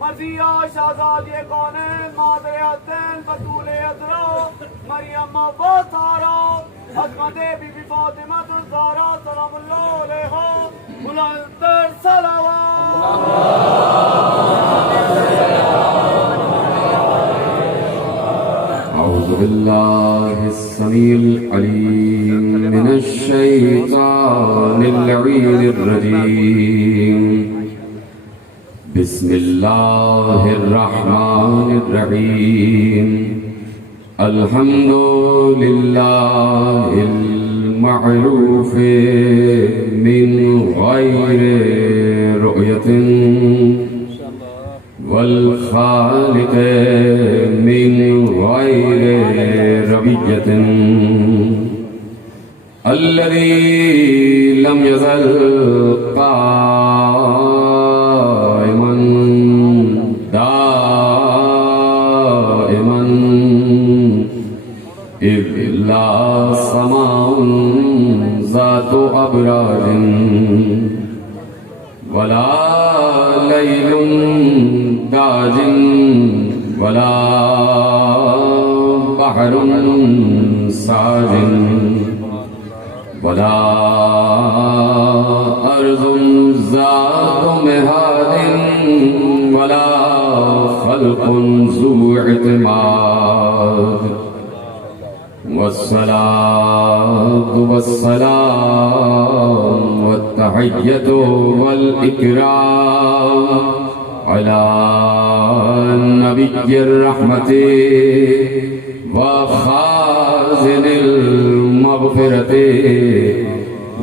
मर्जिया शहजादी कौने मादरे हसन बतूले अजरा मरियम वसारा अजमते बीबी फातिमा ज़हरा सलामुल्लाह अलैहा बुलंदतर सलावत। अऊज़ु बिल्लाहिस समीइल अलीम मिनश शैतानिर लईनिर रजीम। बिस्मिल्लाहिर्रहमानिर्रहीम। अल्हम्दुलिल्लाहिल मअरूफ़ मिन गैरि रुयतिन वल खालिक़ मिन गैरि रबियतिन अल्लज़ी लम यज़ल इल्ला समाउन ज़ातु अबराजिन वला लैलुन दाजिन वला बहरुन साजिन वला अर्ज़ुन ज़ातु मिहादिन वला खल्क़ुन ज़ू इत्माद वस्सलातु वस्सलाम वत्तहिय्यतु वल इकराम अला नबिय्यिर रहमति व खाज़िनिल मग़फ़िरति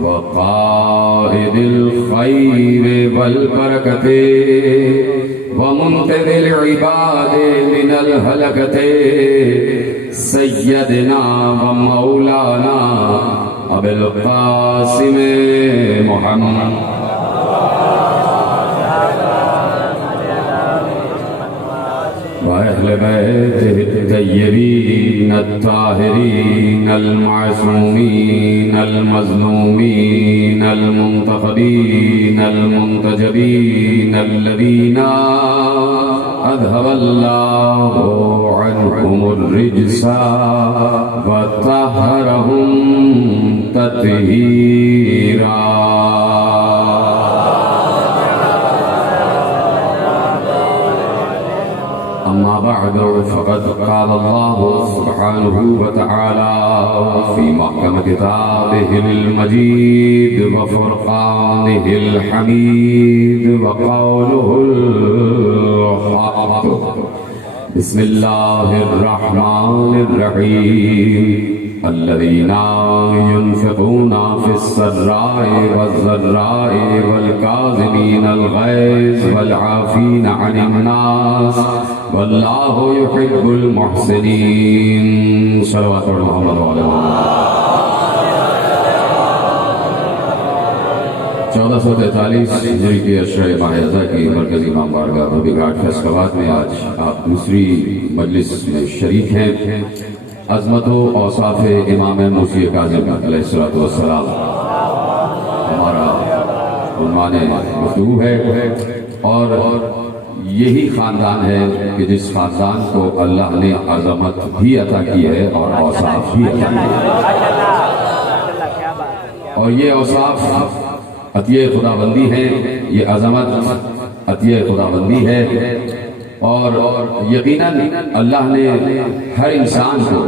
व क़ाइदिल खैरि वल बरकति व मुन्क़िज़िल इबादि मिनल हलकति सय्यदना व मौलाना अबुल क़ासिम मुहम्मद व अहले बैतिहि तय्यबीन अत्ताहिरीन अल-मासूमीन अल-मज़लूमीन अल-मुंतखबीन अल-मुंतजबीन अल्लज़ीना अज़हबल्लाहु अन्हुमुर रिज्सा व तहहरहुम तत्हीरा। अम्मा बअदु फ़क़द क़ाल अल्लाहु सुब्हानहु व तआला फ़ी महकम किताबिहिल मजीद व फ़ुरक़ानिहिल हमीद व क़ौलुहुल हक़। बिस्मिल्लाहिर्रहमानिर्रहीम। अल्लज़ीना युनफ़िक़ूना फ़िस्सर्रा'i वज़्ज़र्रा'i वल काज़िमीनल ग़ैज़ वल आफ़ीना अनिन्नास वल्लाहु युहिब्बुल मुहसिनीन। सल्लल्लाहु अलैहि वसल्लम। 1443 हिजरी की अशरे माहिज़ा की मरकज़ी इमाम बारगाह नबी घाट फैसलाबाद में आज आप दूसरी मजलिस में शरीक हैं। अज़मतो औसाफ़ इमाम मूसी काज़िम अलैहिस्सलातु वस्सलाम हमारा उन्वाने गुफ्तगू है और यही ख़ानदान है कि जिस ख़ानदान को अल्लाह ने अज़मत भी अता की है और औसाफ़ भी अता की है और ये औसाफ़ अतिये खुदाबंदी है, ये अज़मत अतिये खुदाबंदी है और यकीनन अल्लाह ने हर इंसान को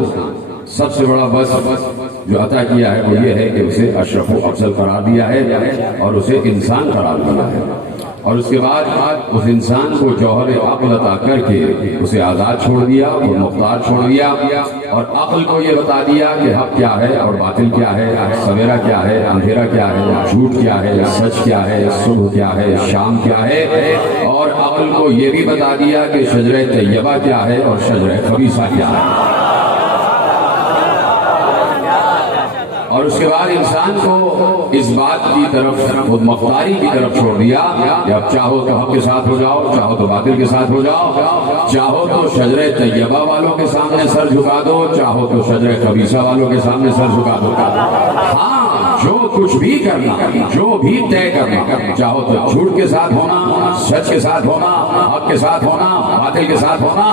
सबसे बड़ा बस जो अता किया है वो ये है कि उसे अशरफ व अफजल करार दिया है और उसे इंसान करार दिया है और उसके बाद उस इंसान को जौहर अक़ल अता करके उसे आज़ाद छोड़ दिया और मुख्तार छोड़ दिया और अक़ल को ये बता दिया कि हक़ क्या है और बातिल क्या है, सवेरा क्या है, अंधेरा क्या है, झूठ क्या है, सच क्या है, सुबह क्या है, शाम क्या है और अक़ल को ये भी बता दिया कि शजरे तैयबा क्या है और शजरे खबीसा क्या है। और उसके बाद इंसान को इस बात की तरफ खुद मुख्तारी की तरफ छोड़ दिया कि अब चाहो तो हक के साथ हो जाओ, चाहो तो बातिल के साथ हो जाओ, चाहो तो शजरे तैयबा वालों के सामने सर झुका दो, चाहो तो शजरे खबीसा वालों के सामने सर झुका दो। हाँ, जो कुछ भी करना, जो भी तय करना, चाहो तो झूठ के साथ होना, सच के साथ होना, हक के साथ होना, बातिल के साथ होना,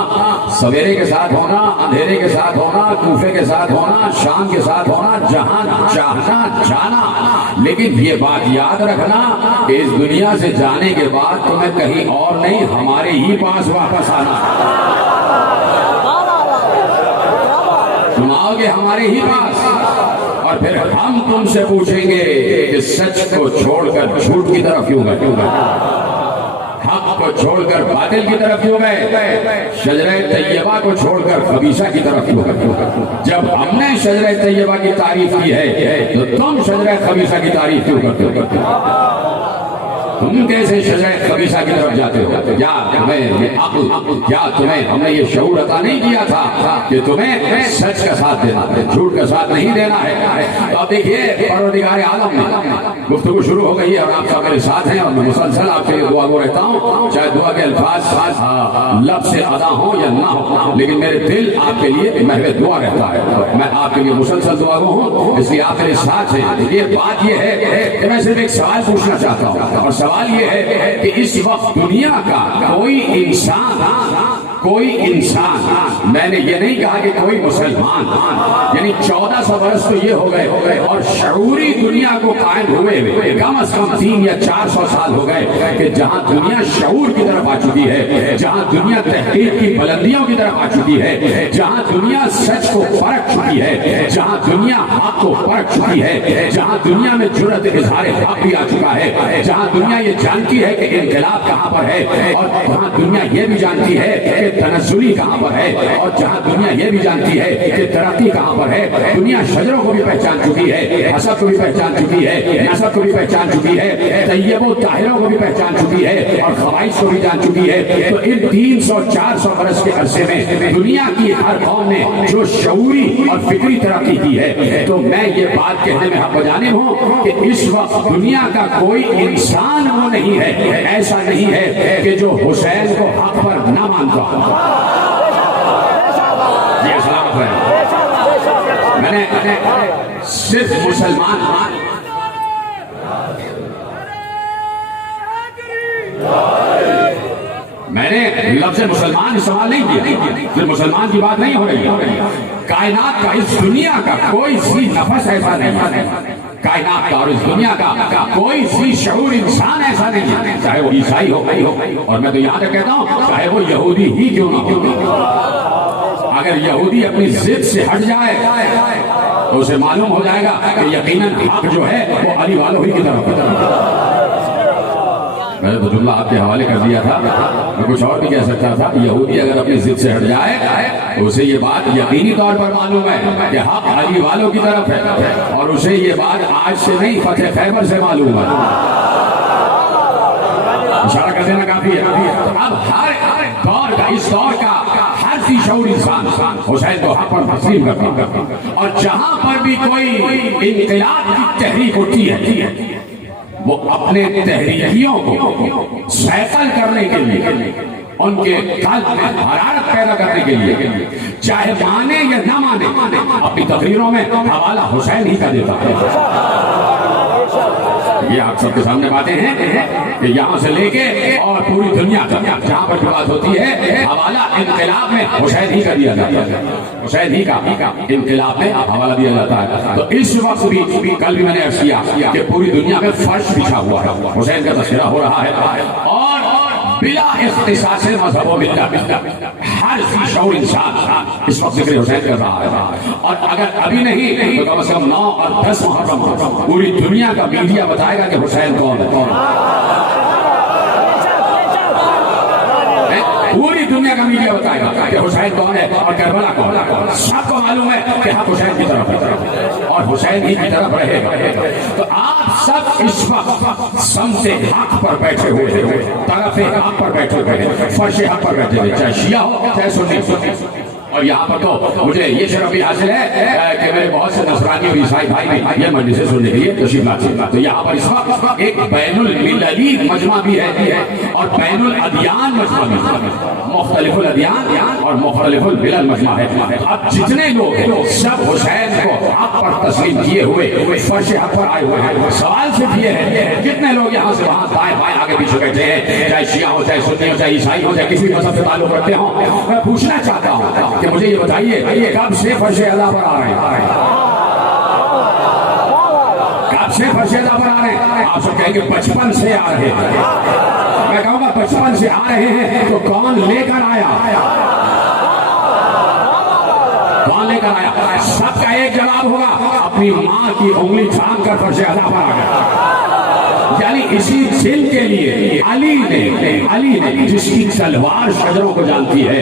सवेरे के साथ होना, अंधेरे के साथ होना, कूफे के साथ होना, शाम के साथ होना, जहां चाहना जाना। लेकिन ये बात याद रखना कि इस दुनिया से जाने के बाद तुम्हें कहीं और नहीं, हमारे ही पास वापस आना। तुम आओगे हमारे ही पास, और फिर हम तुमसे पूछेंगे कि सच को छोड़कर झूठ की तरफ क्यों गए, हक को छोड़कर बातिल की तरफ क्यों गए, शजरे तैयबा को छोड़कर खबीसा की तरफ क्यों गए। जब हमने शजरे तैयबा की तारीफ की है तो तुम शजरे खबीसा की तारीफ क्यों करते हो? तुम कैसे शजरे खबीसा की तरफ जाते हो? क्या तुम्हें ये अक्ल, क्या तुम्हें हमने ये शऊर अता नहीं किया था कि तुम्हें सच का साथ देना है, झूठ का साथ नहीं देना है? तो अब देखिए, परवरदिगार आलम में गुफ्तगू शुरू हो गई है और आप सब मेरे साथ हैं और मैं मुसलसल आपके लिए दुआ गो रहता हूँ, चाहे दुआ के अल्फाज लब से अदा हो या ना हो, लेकिन मेरे दिल आपके लिए महवे दुआ रहता है। मैं आपके लिए मुसलसल दुआ गो हूँ, इसलिए आप मेरे साथ हैं। देखिए, बात यह है कि मैं सिर्फ एक सवाल पूछना चाहता हूँ, और सवाल ये है कि इस वक्त दुनिया का कोई इंसान, मैंने ये नहीं कहा कि कोई मुसलमान, यानी 1400 वर्ष तो ये हो गए और शऊरी दुनिया को कायम हुए कम से कम 300 या 400 साल हो गए कि जहां दुनिया शऊर की तरफ आ चुकी है, जहां दुनिया तहकीक की बुलंदियों की तरफ आ चुकी है, जहां दुनिया सच को परख चुकी है, जहां दुनिया हक को परख चुकी है, जहां दुनिया में जुर्रत इज़हार हक भी आ चुका है, जहां दुनिया ये जानती है कि इनकलाब कहां पर है, और जहां दुनिया ये भी जानती है कि तनज़्ज़ुली कहां पर है, और जहां दुनिया ये भी जानती है कि तरक्की कहां पर है। दुनिया शजरों को भी पहचान चुकी है, हसब को भी पहचान चुकी है, नसब को भी पहचान चुकी है, तैयबो ताहिरों को भी पहचान चुकी है, और खवाइश को भी जान चुकी है। तो इन 300-400 बरस के अरसे में दुनिया की हर कौम ने जो शऊरी और फिक्री तरक्की की है, तो मैं ये बात कहने में हक बजाने हूं कि इस वक्त दुनिया का कोई इंसान वो नहीं है, ऐसा नहीं है कि जो हुसैन को हक पर ना मानता हो। ये सलामत है। मैंने सिर्फ मुसलमान, मैंने लफ्ज़ मुसलमान इस्तेमाल नहीं किया, सिर्फ मुसलमान की बात नहीं हो रही है। कायनात का, इस दुनिया का कोई सी नफस ऐसा नहीं है, कायनात का और इस दुनिया का कोई सी शऊर इंसान ऐसा नहीं है, चाहे वो ईसाई हो, और मैं तो यहाँ तक कहता हूँ चाहे वो यहूदी ही क्यों ना हो। अगर यहूदी अपनी जिद से हट जाए तो उसे मालूम हो जाएगा कि यकीनन हक जो है वो अली वालों ही की तरफ। मैंने तो जुमला आपके हवाले कर दिया था, मैं कुछ और भी कह सकता था। यहूदी अगर अपनी जिद से हट जाए तो उसे ये बात यकीनी तौर पर मालूम है कि हक अली वालों की तरफ है, और उसे ये बात आज से नहीं फतेह खैबर से मालूम है। इशारा कर देना काफी है। अब हर दौर का, इस दौर का हर सी शऊर इंसान हुसैन को हक पर तस्लीम करता, और जहां पर भी कोई इनकलाब की तहरीक होती है वो अपने तहरीकियों को सैकल करने के लिए, उनके कल्ब में हरारत पैदा करने के लिए, चाहे माने या ना माने, अपनी तकरीरों में हवाला हुसैन ही का देता है। ये आप सबके सामने बातें हैं कि यहाँ से लेके और पूरी दुनिया तक जहाँ पर बात होती है, हवाला इनकलाब में हुसैन ही का दिया जाता है, हुसैन ही का इनकलाब में हवाला दिया जाता है। तो इस वक्त भी कल भी मैंने अर्ज़ किया कि पूरी दुनिया में फर्श बिछा हुआ है, हुसैन का तस्करा हो रहा है, और बिला इख्तिसास से मज़हब हर शऊर इंसान इस वक्त जिक्र हुसैन कर रहा है। और अगर अभी नहीं तो कम से कम 9 और 10 मुहर्रम पूरी दुनिया का मीडिया बताएगा कि हुसैन कौन है। पूरी दुनिया का मीडिया बताएगा कि हुसैन कौन है और करबला कौन है। सबको मालूम है कि हक हुसैन की तरफ है और हुसैन ही की तरफ रहेगा। तो आप सब इस वक्त समते हक पर बैठे हुए हैं, तरफ हक पर बैठे हुए हैं, फर्श हक पर बैठे हुए, चाहे शिया हो चाहे सुन्नी, और यहाँ पर तो मुझे ये शर्फ भी हासिल है कि मेरे बहुत से नसरानी और ईसाई भाई भी ये मजलिस से सुनने के लिए तशरीफ लाते हैं। तो यहाँ पर इस वक्त एक बैनुल मिलली मजमा भी है और बैनुल अदियान मजमा भी है, मुख्तलिफुल अदियान और मुख्तलिफुल मिलल मजमा है। अब जितने लोग सब हुसैन को हक पर तस्लीम किए हुए फर्श हक पर आए हुए हैं, सवाल सिर्फ ये है जितने लोग यहाँ से वहाँ दाएं बाएं आगे पीछे बैठे हैं, चाहे शिया हो, चाहे सुन्नी हो, चाहे ईसाई हो, चाहे किसी मजहब से ताल्लुक रखते हो, मैं पूछना चाहता हूँ कि मुझे ये बताइए कब से फर्श अदा पर आ रहे हैं? कब से फर्श अदा पर आ रहे हैं? आप सब कहेंगे बचपन से आ रहे हैं। मैं कहूँगा बचपन से आ रहे हैं तो कौन लेकर आया? कौन लेकर आया? सबका एक जवाब होगा, अपनी माँ की उंगली थाम कर फर्श अदा पर आ गया। यानी इसी दिल के लिए अली ने जिसकी तलवार शजरों को जानती है,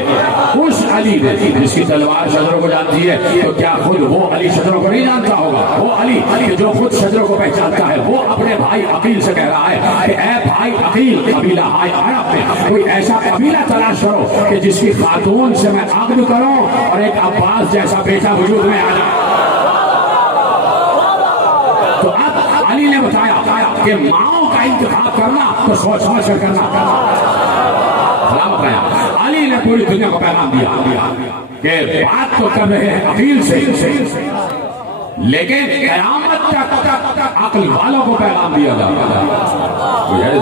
उस अली ने जिसकी तलवार शजरों को जानती है, तो क्या खुद वो अली शजरों को नहीं जानता होगा? वो अली जो खुद शजरों को पहचानता है, वो अपने भाई अकील से कह रहा है कि ऐ भाई अकील, कबीला आए अरब में कोई ऐसा कबीला तलाश करो कि जिसकी खातून से मैं अक़्द करूं और एक अब्बास जैसा बेटा वजूद में आ जाए। तो अब अली ने बताया कि माओ का इंतखाब करना तो सोच समझ कर करना। बताया अली ने पूरी दुनिया को पैगाम दिया कि बात तो कर रहे हैं अकील से, लेकिन क़यामत तक अक्ल वालों को पैगाम दिया जाएगा।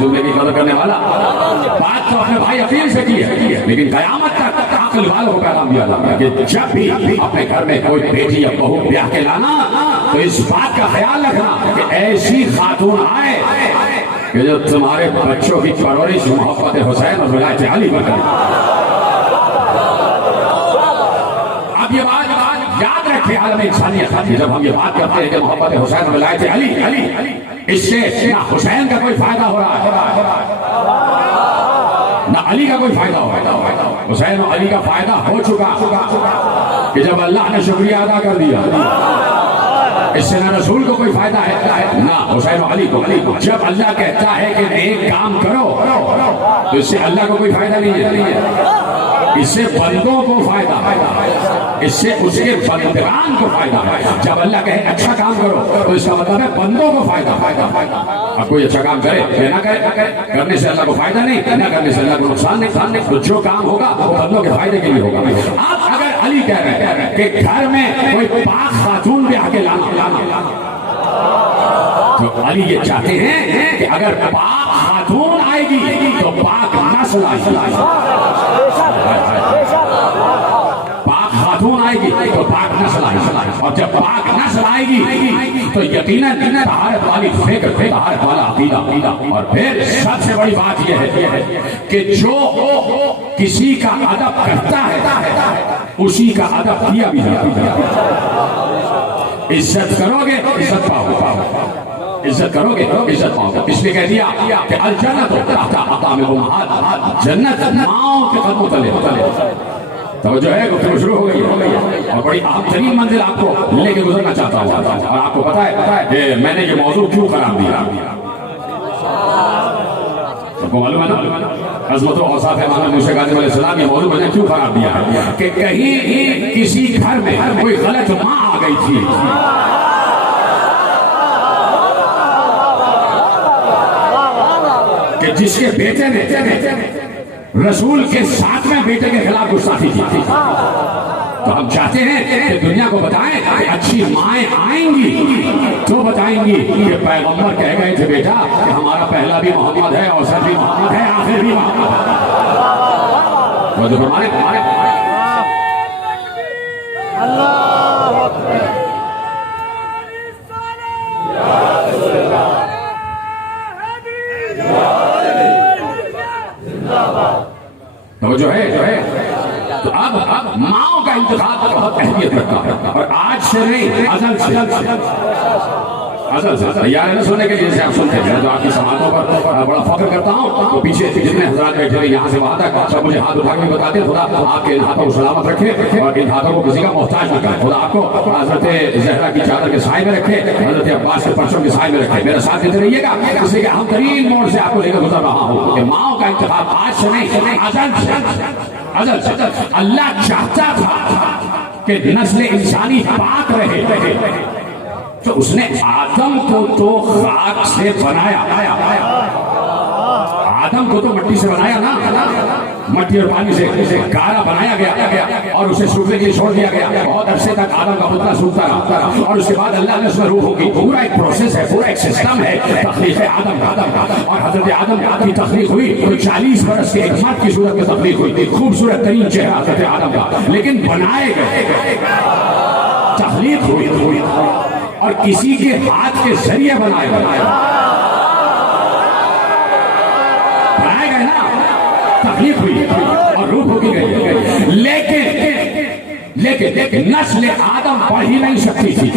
जुम्मे की कदर करने वाला बात तो अपने भाई अकील से की है, लेकिन क़यामत तक अक्ल वालों को पैगाम दिया जाएगा कि जब भी अपने घर में कोई बेटी या बहू ब्याह के लाना तो इस बात का ख्याल रखना कि ऐसी खातून आए कि जो तुम्हारे बच्चों की परवरिश मोहब्बत हुसैन और विलायत अली पर करे। अब ये बात याद रखें आलम इंसानियत की, जब हम ये बात करते हैं कि मोहब्बत हुसैन और विलायत अली, इससे ना हुसैन का कोई फायदा हो रहा है ना अली का कोई फायदा हो रहा है। हुसैन और अली का फायदा हो चुका कि जब अल्लाह ने शुक्रिया अदा कर दिया, इससे ना रसूल को कोई फायदा है ना हुसैन और अली को। जब अल्लाह कहता है कि एक काम करो तो इससे अल्लाह को कोई फायदा नहीं है, इससे बंदों को फायदा है, इससे उसके बंदगान को फायदा है। जब अल्लाह कहे अच्छा काम करो तो इसका मतलब है बंदों को फायदा। अब कोई अच्छा काम करे या ना करे, करने से अल्लाह को फायदा नहीं, ना करने से अल्लाह को नुकसान नहीं। तो जो काम होगा वो बंदों के फायदे के लिए होगा। अब अगर अली कह रहे हैं कि घर में कोई पाक खातून भी आके लाना, तो अली ये चाहते हैं कि अगर पाक खातून आएगी तो पाक नस्ल आएगी, पाक खातून आएगी तो पाक नस्ल आएगी, और जब पाक नस्ल आएगी तो यकीनन तहारत वाली फिक्र, तहारत वाला अकीदा। और फिर सबसे बड़ी बात यह है कि जो किसी का अदब करता है उसी का अदब किया भी जाता है। इज्जत करोगे इज्जत पाओगे, इज्जत करोगे इज्जत पाओगे। इसलिए कह दिया कि अल जन्नत जन्नत माओ के कदमों तले। तो जो है गुफ्तगू शुरू हो गई और बड़ी अहम तरीन मंजिल आपको लेके गुजरना चाहता हूँ। और आपको पता है मैंने ये मौजूद क्यों करार दिया, सबको मालूम है ना? अज़मत और औसाफ इमाम मूसा काज़िम अलैहिस्सलाम ये मौजूद मैंने क्यों करार दिया है कि कहीं किसी घर में कोई गलत माँ आ गई थी, कि जिसके बेटे ने रसूल के साथ में बेटे के खिलाफ गुस्ताखी की थी। तो हम चाहते हैं कि दुनिया को बताएं कि अच्छी माएँ आएंगी तो बताएंगी कि पैगंबर कह गए थे बेटा कि हमारा पहला भी मोहम्मद है, औसत भी मोहम्मद है, आखिर भी मोहम्मद है। तो हमारे तो जो है तो अब माओ का इंतखाब बहुत अहमियत रखता है। और आज से नहीं, असल से तैयार है ना सुनने के लिए, जैसे आप सुनते हैं। तो आपकी समातों पर बड़ा फख्र करता हूँ। तो पीछे जितने हजरात बैठे हैं यहाँ से वहाँ तक सब मुझे हाथ उठा के बताते हैं खुदा आपके इन हाथों को सलामत रखे और इन हाथों को किसी का मोहताज न करे। खुदा आपको हजरत ज़हरा की चादर के साए में रखे, हजरत अब्बास के परचम के साए में रखे। मेरा साथ देते रहिएगा, इसलिए अहम तरीन मोड़ से आपको लेकर गुजर रहा हूँ कि माओ का इंतखाब आज से नहीं, अजल से अल्लाह चाहता था कि नस्ल इंसानी पाक रहे, तो उसने आदम को तो खाक से बनाया, आदम को तो मिट्टी से बनाया ना, मट्टी और पानी से गारा बनाया गया और उसे सूखने के लिए छोड़ दिया गया। बहुत अरसे तक आदम का पुतला सूखता रहा और उसके बाद अल्लाह ने उसमें रूह होगी। पूरा एक प्रोसेस है, पूरा एक सिस्टम है तख्लीक आदम का। और हजरत आदम की तख्लीक हुई तो 40 बरस के एक मर्द की सूरत में तख्लीक हुई। खूबसूरत तरीन चेहरा हजरत आदम का, लेकिन बनाए गए, तख्लीक हुई और किसी के हाथ के जरिए बनाए गए ना, तकलीफ हुई और रूह होगी गई। लेकिन नस्ल आदम बढ़ ही नहीं सकती थी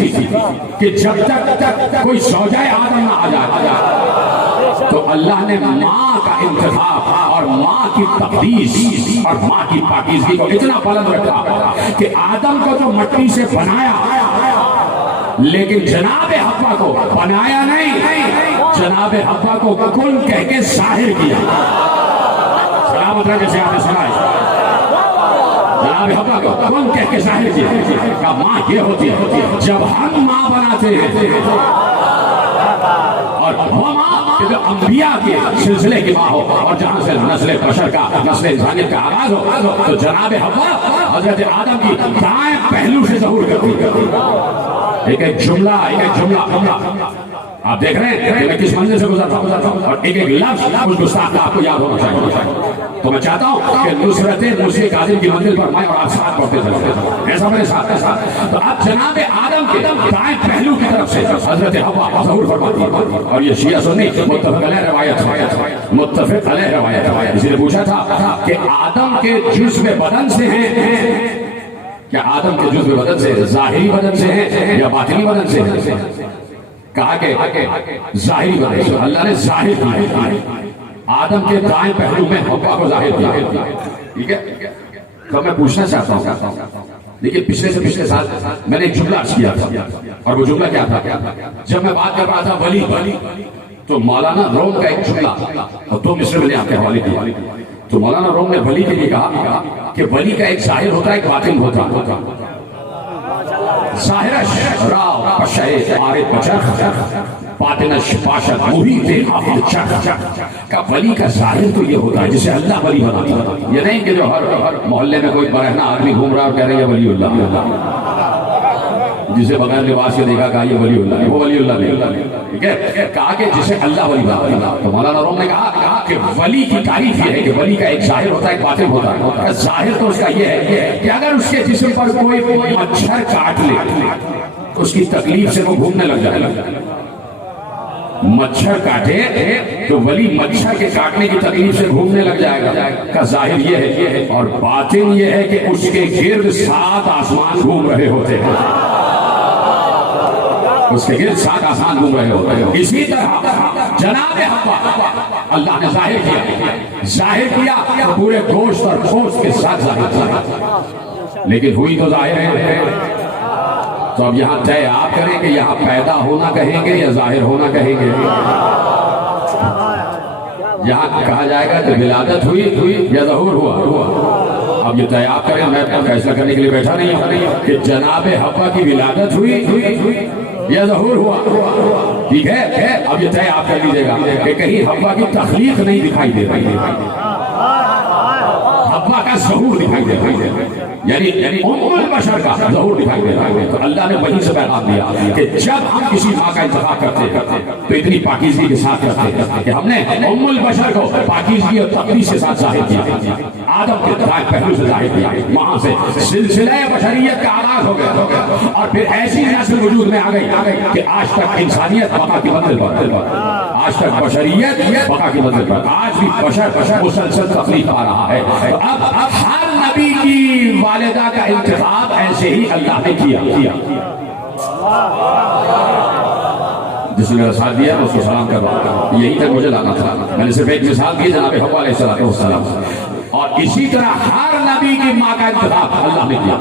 कि जब तक कोई सौजाए आदम ना आ जाए। तो अल्लाह ने माँ का इंतखाब और माँ की तकदीस और माँ की पाकीज़गी को इतना बुलंद रखा कि आदम को तो मिट्टी से बनाया, लेकिन जनाबे हव्वा को बनाया नहीं, जनाबे हव्वा को कुन कह के जाहिर किया। सलामत रहे जैसे आपने सुना है, जनाबे हव्वा को कुन कह के जाहिर किया का माँ ये होती है। जब हम माँ बनाते हैं और वो माँ जो अंबिया के सिलसिले की माँ हो और जहाँ से नस्ल बशर का, नस्ल इंसानियत का आगाज हो, तो जनाबे हव्वा हजरत आदम की दाएं पहलू से ज़हूर करती। एक जुमला आप देख रहे हैं कि मैं किस मंजिल से गुजरता हूँ और एक लफ्ज उस गुस्ताख का आपको याद होना चाहिए। तो मैं चाहता हूँ कि नुसरत मुर्शिद कादिर की मंजिल पर मैं और आप साथ पढ़ते चलते, ऐसा मेरे साथ ऐसा। तो अब जनाब आदम के दाएं पहलू की तरफ से हजरत हव्वा ज़हूर फरमाती और ये शिया सुन्नी मुत्तफ़िक़ अलैह रवायत, मुत्तफ़िक़ अलैह रवायत। इसी ने पूछा था कि आदम के जुज़्व बदन से हैं, क्या आदम के जुज़्व बदन से ज़ाहिरी बदन से है या बातिनी बदन से है? कहा कि ज़ाहिरी बदन से। अल्लाह ने ज़ाहिर किया, आदम के दाएं पहलू में हव्वा को ज़ाहिर किया। ठीक है, तो मैं पूछना चाहता हूँ, देखिए पिछले साल मैंने एक जुमला अर्ज़ किया था और वो जुमला क्या था? जब मैं बात कर रहा था वली, तो मौलाना रोम का एक जुमला और 2 मिसरे मैंने आपके हवाले किया। तो मौलाना रोम ने वली के लिए कहा कि वली का एक जाहिर होता है, एक बातिन होता है। जाहिरश राव पशे आरिफ बचर बातिनश पाशद मुहीत हाफिज चख का वली का जाहिर तो ये होता है जिसे अल्लाह वली बनाता है। ये नहीं कि जो हर मोहल्ले में कोई बरहना आदमी घूम रहा है और कह रहे हैं वलीउल्लाह, जिसे बगैर लिबास के देखा कहा ये वलीउल्लाह है, वो वलीउल्लाह नहीं। ठीक है, कहा कि जिसे अल्लाह वली बनाता है। तो मौलाना रोम ने कहा कि वली की तारीफ ये है कि वली का एक जाहिर होता है, एक बातिन होता है। जाहिर तो उसका ये है कि अगर उसके जिस्म पर कोई मच्छर काट ले तो उसकी तकलीफ से वो घूमने लग जाए। मच्छर काटे तो वली मच्छर के काटने की तकलीफ से घूमने लग जाएगा का जाहिर ये है। और बातिन ये है कि उसके गिर्द 7 आसमान घूम रहे होते हैं, उसके गिर्द 7 आसमान घूम रहे होते हैं। इसी तरह जनाब हव्वा अल्लाह ने जाहिर किया तो पूरे गोश्त और गोश्त के साथ जाहिर किया, लेकिन हुई तो जाहिर है। तो अब यहाँ तय आप करें कि यहाँ पैदा होना कहेंगे या जाहिर होना कहेंगे। यहाँ कहा जाएगा कि विलादत हुई या ज़हूर हुआ। अब ये तय आप करें, मैं फैसला करने के लिए बैठा नहीं हूँ कि जनाब हव्वा की विलादत हुई या ज़हूर हुआ। ठीक है, अब ये तय आप कर लीजिएगा कि कहीं हव्वा की तख्लीक नहीं दिखाई दे रही है, हव्वा का ज़हूर दिखाई दे रही है, यानी उम्मुल बशर का ज़हूर दिखाई दे रहा है। तो अल्लाह ने वहीं से पैगाम दिया कि जब हम किसी माँ का इंतखाब करते तो इतनी पाकीज़गी के साथ करते कि हमने उम्मुल बशर को पाकीज़गी और तक़दीस के साथ ज़ाहिर किया, आदम के दाएं पहलू से ज़ाहिर किया। वहाँ से सिलसिला बशरियत का आगाज़ हो गया और फिर ऐसी नस्ल वजूद में आ गई कि आज तक इंसानियत बका की मंजिल पर, आज तक बशरियत बका की मंजिल पर, आज भी बशर मुसलसल तकलीफ आ रहा है। अब हर नबी की वालिदा का इंतखाब ऐसे ही अल्लाह ने किया। जिसने मेरा साथ दिया उसको सलाम कर रहा हूं, यही तक मुझे लाना था। मैंने सिर्फ एक मिसाल दी जनाब हव्वा अलैहिस्सलाम, और इसी तरह हर नबी की माँ का इंतखाब अल्लाह ने किया,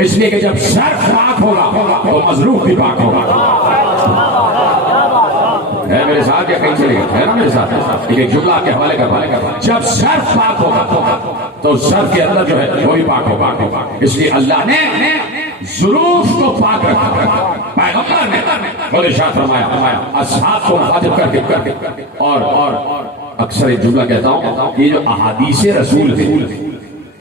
इसलिए कि जब सर पाक होगा तो मजरूफ भी पाक होगा। है मेरे साथ या कहीं चले गए? है ना मेरे साथ? एक जुमला के हवाले का, जब सर्फ पाक होगा तो सर्फ के अंदर जो है वो भी पाक होगा। इसलिए अल्लाह ने ज़ुरूफ को पाक रखा, पैगंबर ने और इरशाद फरमाया असहाब को मुखातिब करके। और अक्सर एक जुमला कहता हूँ, ये जो अहादीसे रसूल है,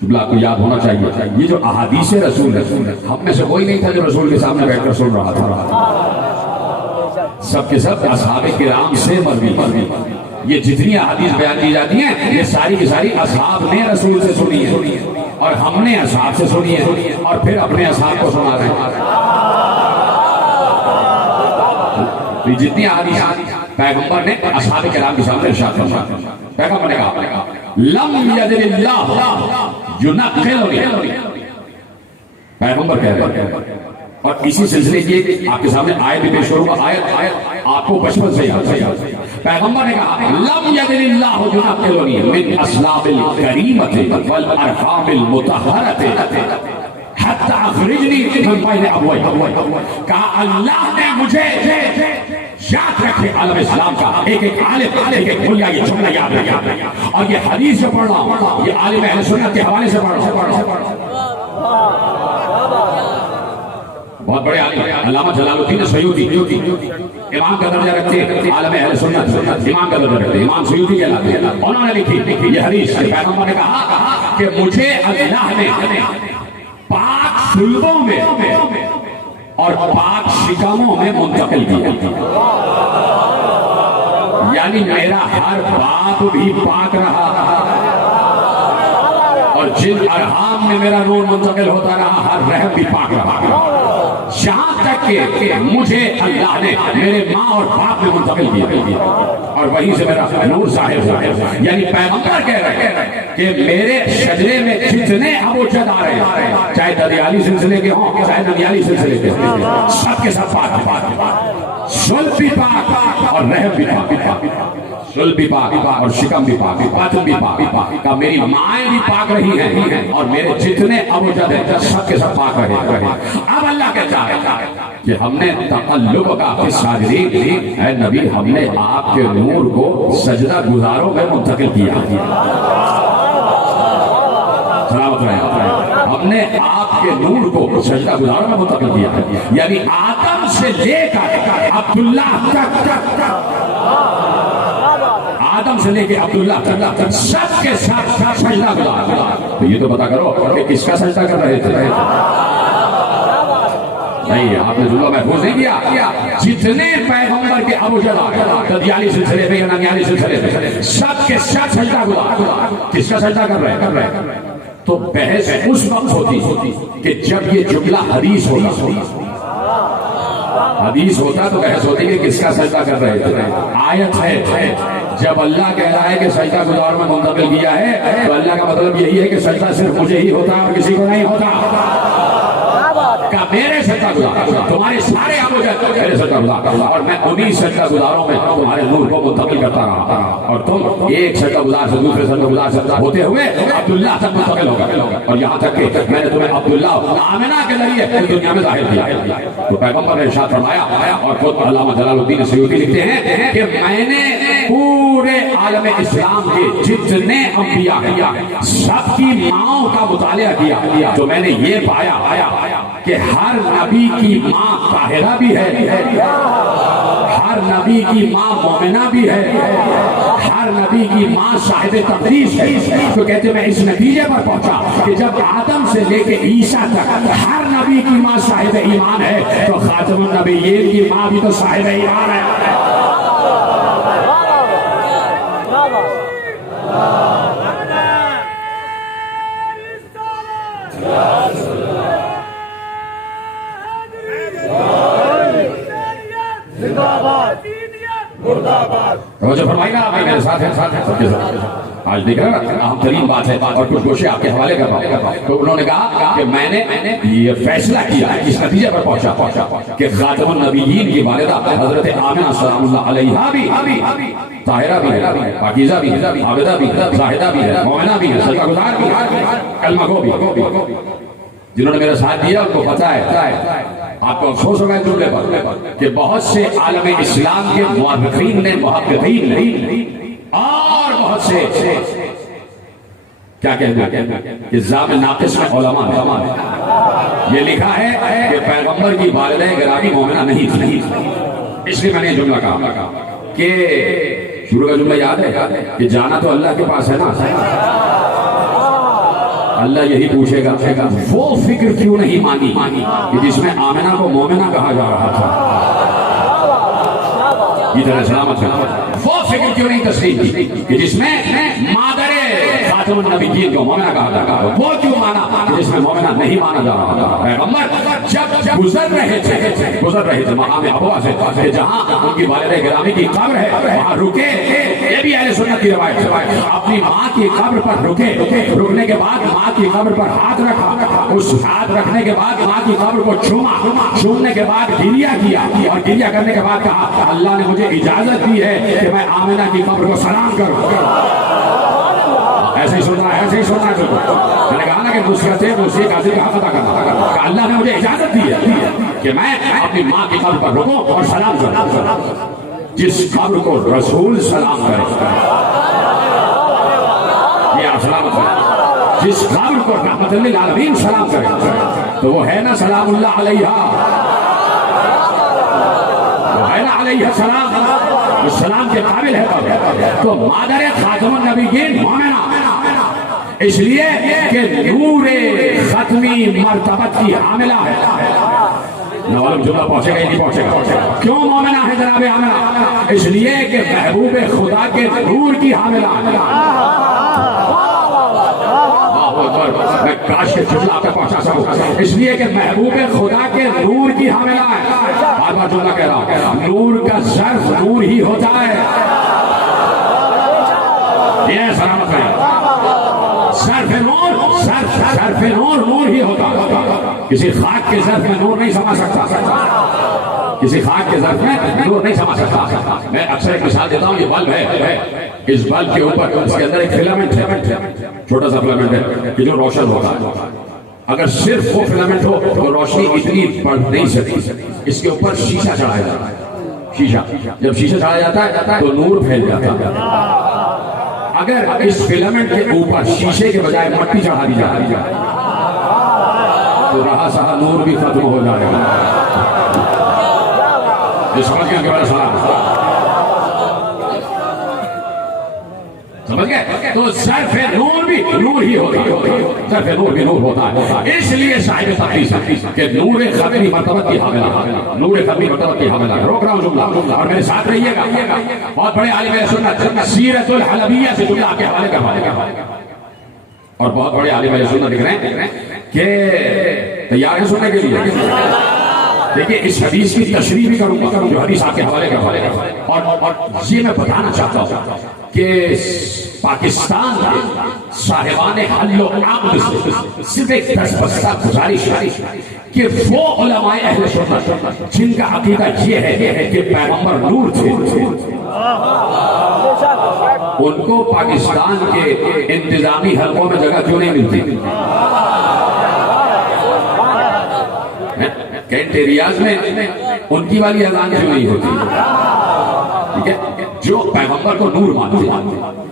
जुमला आपको याद होना चाहिए, ये जो अहादीसे रसूल है, हम में से कोई नहीं था जो रसूल के सामने बैठकर सुन रहा था। सबके सब असहाबे किराम से मरवी। ये जितनी अहादीस बयान की जाती हैं, ये सारी की सारी असहाब ने रसूल से सुनी है और हमने असहाब से सुनी है और फिर अपने असहाब को सुना रहे हैं। तो जितनी अहादीस पैगंबर ने असहाबे किराम के सामने इरशाद फरमाया, पैगंबर ने कहा लम यजरिल्लाह युनक्किलुनी, पैगंबर कह रहे हैं। और इसी सिलसिले की आपके सामने आयत भी पेश करूंगा। आयत आपको बचपन से याद है। पैगंबर ने कहा लम यजरिल्लाहु युनक्किलुनी मिन अस्लाबिल करीमति वल अरहामिल मुतहहरति हत्ता अखरिजनी मिन बैन अबवै। कहा अल्लाह ने मुझे, याद रखे आलम इस्लाम का एक आलिम एक मुल्ला ये जुमला याद रखे, और ये हदीस से पढ़ रहा हूं, ये आलिम अहले सुन्नत के हवाले से पढ़ रहा हूं। बहुत बड़े आलिम अल्लामा जलालुद्दीन सयूती, इमाम का दर्जा रखते हैं, आलम अहले सुन्नत इमाम का दर्जा रखते हैं, इमाम सयूती कहलाते हैं। उन्होंने लिखी ये हदीस, पैगंबर ने कहा कि मुझे अल्लाह ने पाक सुल्बों में और पाक शिकमों में मुंतकिल किया, यानी मेरा हर बाप भी पाक रहा और जिन अरहाम में मेरा नूर मुंतकिल होता रहा, हर रहम भी पाक रहा। यहाँ तक कि मुझे अल्लाह ने मेरे माँ और बाप में मुंतकिल किया और वहीं से मेरा नूर ज़ाहिर हुआ। यानी पैगंबर कह रहे हैं कि मेरे शजरे में जितने अबूजद आ रहे हैं, चाहे दरियाली सिलसिले के हों चाहे नदियाली सिलसिले के हों, सबके सब पाक, सुल्ब भी पाक और रहम भी पाक, सुल्ब भी पाक और शिकम भी पाक, बातन भी पाक का मेरी माएँ भी पाक रही हैं और मेरे जितने अबूजद हैं सबके सब पाक रहे। अब अल्लाह कहता है कि हमने तक़ल्लुब का साजिदीन है नबी, हमने आपके नूर को सजदा गुजारों में मुंतकिल किया। हमने आपके नूर को सजदा गुजारों में मुंतकिल किया, यानी आदम से लेकर अब्दुल्ला तक, आदम से लेके अब्दुल्ला तक सबके साथ सजदा गुजार। तो ये तो पता करो कि किसका सजदा कर रहे थे? नहीं, आपने जुमला महफूज नहीं किया। जितने पैगंबर के अबूजद दरियाली सिलसिले में या नदियाली सिलसिले में सबके साथ सजदा गुजार। किसका सजदा कर रहे हैं? तो बहस उस वक्त होती कि जब ये जुमला हदीस होता, हदीस होता तो बहस होती कि किसका सजदा कर रहे थे। आयत है, जब अल्लाह कह रहा है कि सजदा गुजार में मुंतकिल किया है, तो अल्लाह का मतलब यही है कि सजदा सिर्फ मुझे ही होता है और किसी को नहीं होता। का मेरे सजदा गुजार, तुम्हारे सारे अबूजद मेरे सजदा गुजार, और मैं उन्हीं सजदा गुजारों में तुम्हारे नूर को मुंतकिल करता रहा और तुम एक सजदा गुजार से दूसरे सजदा गुजार से होते हुए अब्दुल्ला तक मुंतकिल हो गए, और यहाँ तक कि मैंने तुम्हें अब्दुल्ला आमिना के जरिए दुनिया में जाहिर किया। तो पैगंबर ने इरशाद फरमाया, और खुद अल्लामा जलालुद्दीन सयूती लिखते हैं कि मैंने पूरे आलम इस्लाम के जितने अंबिया सबकी माओं का मुतालिया किया, तो मैंने ये पाया कि हर नबी की माँ ताहिरा भी है, हर नबी की माँ मोमिना भी है, हर नबी की माँ साहिब तक़दीस है। तो कहते मैं इस नतीजे पर पहुंचा कि जब आदम से लेके ईसा तक हर नबी की माँ साहिब ईमान है, तो खातमुन नबिय्यीन की माँ भी तो साहिब ईमान है। रोज़ा फरमाएगा आप मेरे साथ है, सबके साथ। आज देख रहे हैं अहम तरीन बात है और कुछ गोशे आपके हवाले कर रहा हूं। तो उन्होंने कहा कि मैंने ये फैसला किया, इस नतीजे पर पहुंचा कि खातमुन नबिय्यीन की वालिदा हजरत आमिना सलामुल्लाह अलैहा भी ताहिरा भी है, पाकीज़ा भी है, आबिदा भी है, ज़ाहिदा भी है, मोमिना भी है, सजदा गुज़ार भी है, कलमा गो भी। जिन्होंने मेरा साथ दिया उनको पता है, आपको अफसोस होगा इस जुमले पर कि बहुत से आलम इस्लाम के मुआर्रिखीन ने, मुहक्किकीन ने और बहुत से क्या कहते हैं कि जाम नाकिस में उलमा ने ये लिखा है कि पैगंबर की वालिदा गिरामी मोमिना नहीं थी। इसलिए मैंने ये जुमला कहा कि शुरू का जुमला याद है कि जाना तो अल्लाह के पास है ना, अल्लाह यही पूछेगा वो फिक्र क्यों नहीं मानी कि जिसमें आमिना को मोमिना कहा जा रहा था, इधर सलामत है, वो फिक्र क्यों नहीं तस्लीम की कि जिसमें मादरे खातमुन नबिय्यीन को मोमिना कहा जाता है, वो क्यों माना कि जिसमें मोमिना नहीं माना जा रहा था। पैगंबर जब गुजर रहे थे मकाम अबवा से जहां उनकी वालिदा गिरामी की कब्र है, वहां रुके। ये भी अहले सुन्नत की रवायत है, अपनी माँ की कब्र पर रुकने के बाद माँ की कब्र पर हाथ रखा, उस हाथ रखने के बाद माँ की कब्र को छूमने के बाद गिरिया किया और गिरिया करने के बाद कहा अल्लाह ने मुझे इजाजत दी है कि मैं आमिना की कब्र को सलाम करूं। ऐसे ही सुनना है मैंने कहा ना कि दूसरी काजिल का हक अदा करना, अल्लाह ने मुझे इजाजत दी है कि मैं अपनी माँ की कब्र पर रुकूं और सलाम करूं। जिस कब्र को रसूल सलाम करे, ये आप सलामत है, जिस कब्र को रहमतुल लिल आलमीन सलाम करे तो वो है ना सलामुल्लाह अलैहा, वो है ना अलैहा सलाम, उस सलाम के काबिल है। तो मादर खातमुन नबिय्यीन मोमिना इसलिए कि नूरे खत्मी मर्तबत की हामिला है। नवाब जुमला पहुंचेगा ही नहीं पहुंचेगा। क्यों मोमिना है जनाब आमिना? इसलिए कि महबूब खुदा के नूर की हामिला। मैं काश के जुमला पे पहुंचा सकूं, इसलिए कि महबूब खुदा के नूर की हामिला है। बार बार जुमला कह रहा हूं, नूर का ज़र्फ नूर ही होता है। ये सलामत है, सर्फ नूर ही होता। किसी खाक के ज़र्फ में नूर नहीं समा सकता, किसी खाक के ज़र्फ में नूर नहीं समा सकता। मैं अक्सर एक मिसाल देता हूँ, ये बल्ब है, इस बल्ब के ऊपर इसके अंदर एक फिलामेंट है, छोटा सा फिलामेंट है कि जो रोशन होता है। अगर सिर्फ वो फिलामेंट हो तो रोशनी इतनी बढ़ नहीं सकती। इसके ऊपर शीशा चढ़ाया जाता है, शीशा जब शीशा चढ़ाया जाता है तो नूर फैल जाता है। अगर इस फिलामेंट के ऊपर शीशे के बजाय मट्टी चढ़ा दी जाए तो रहा सहा नूर भी खत्म हो जाएगा। समझ गए? बारे समझ गए? तो सर्फ नूर भी नूर ही होता है, सर्फ नूर भी नूर होता है। इसलिए साहिब तक़रीस के नूर खत्मी मर्तबत की हामिला, नूर खत्मी मर्तबत की हामिला। रोक रहा हूँ जुमला और मेरे साथ रहिएगा। बहुत बड़े आलिम सुन्नत सीरतुल हलबिया से जुमला आपके हवाले का, और बहुत बड़े आलिम सुन्नत लिख रहे हैं कि तैयार है सुनने के लिए। देखिए इस हदीस की तशरीह भी करूंगा जो हदीस आपके हवाले का, और ये मैं बताना चाहता हूँ कि पाकिस्तान के साहिबाने हल्लो अक़्द से सिर्फ एक दस्तबस्ता गुजारिश है कि वो उलमाए अहले सुन्नत जिनका अकीदा ये है कि पैगंबर नूर थे, उनको पाकिस्तान के इंतजामी हलकों में जगह क्यों नहीं मिलती? कैंट एरियाज में उनकी वाली अज़ान क्यों नहीं होती? ठीक है, जो पैगंबर को नूर मानते,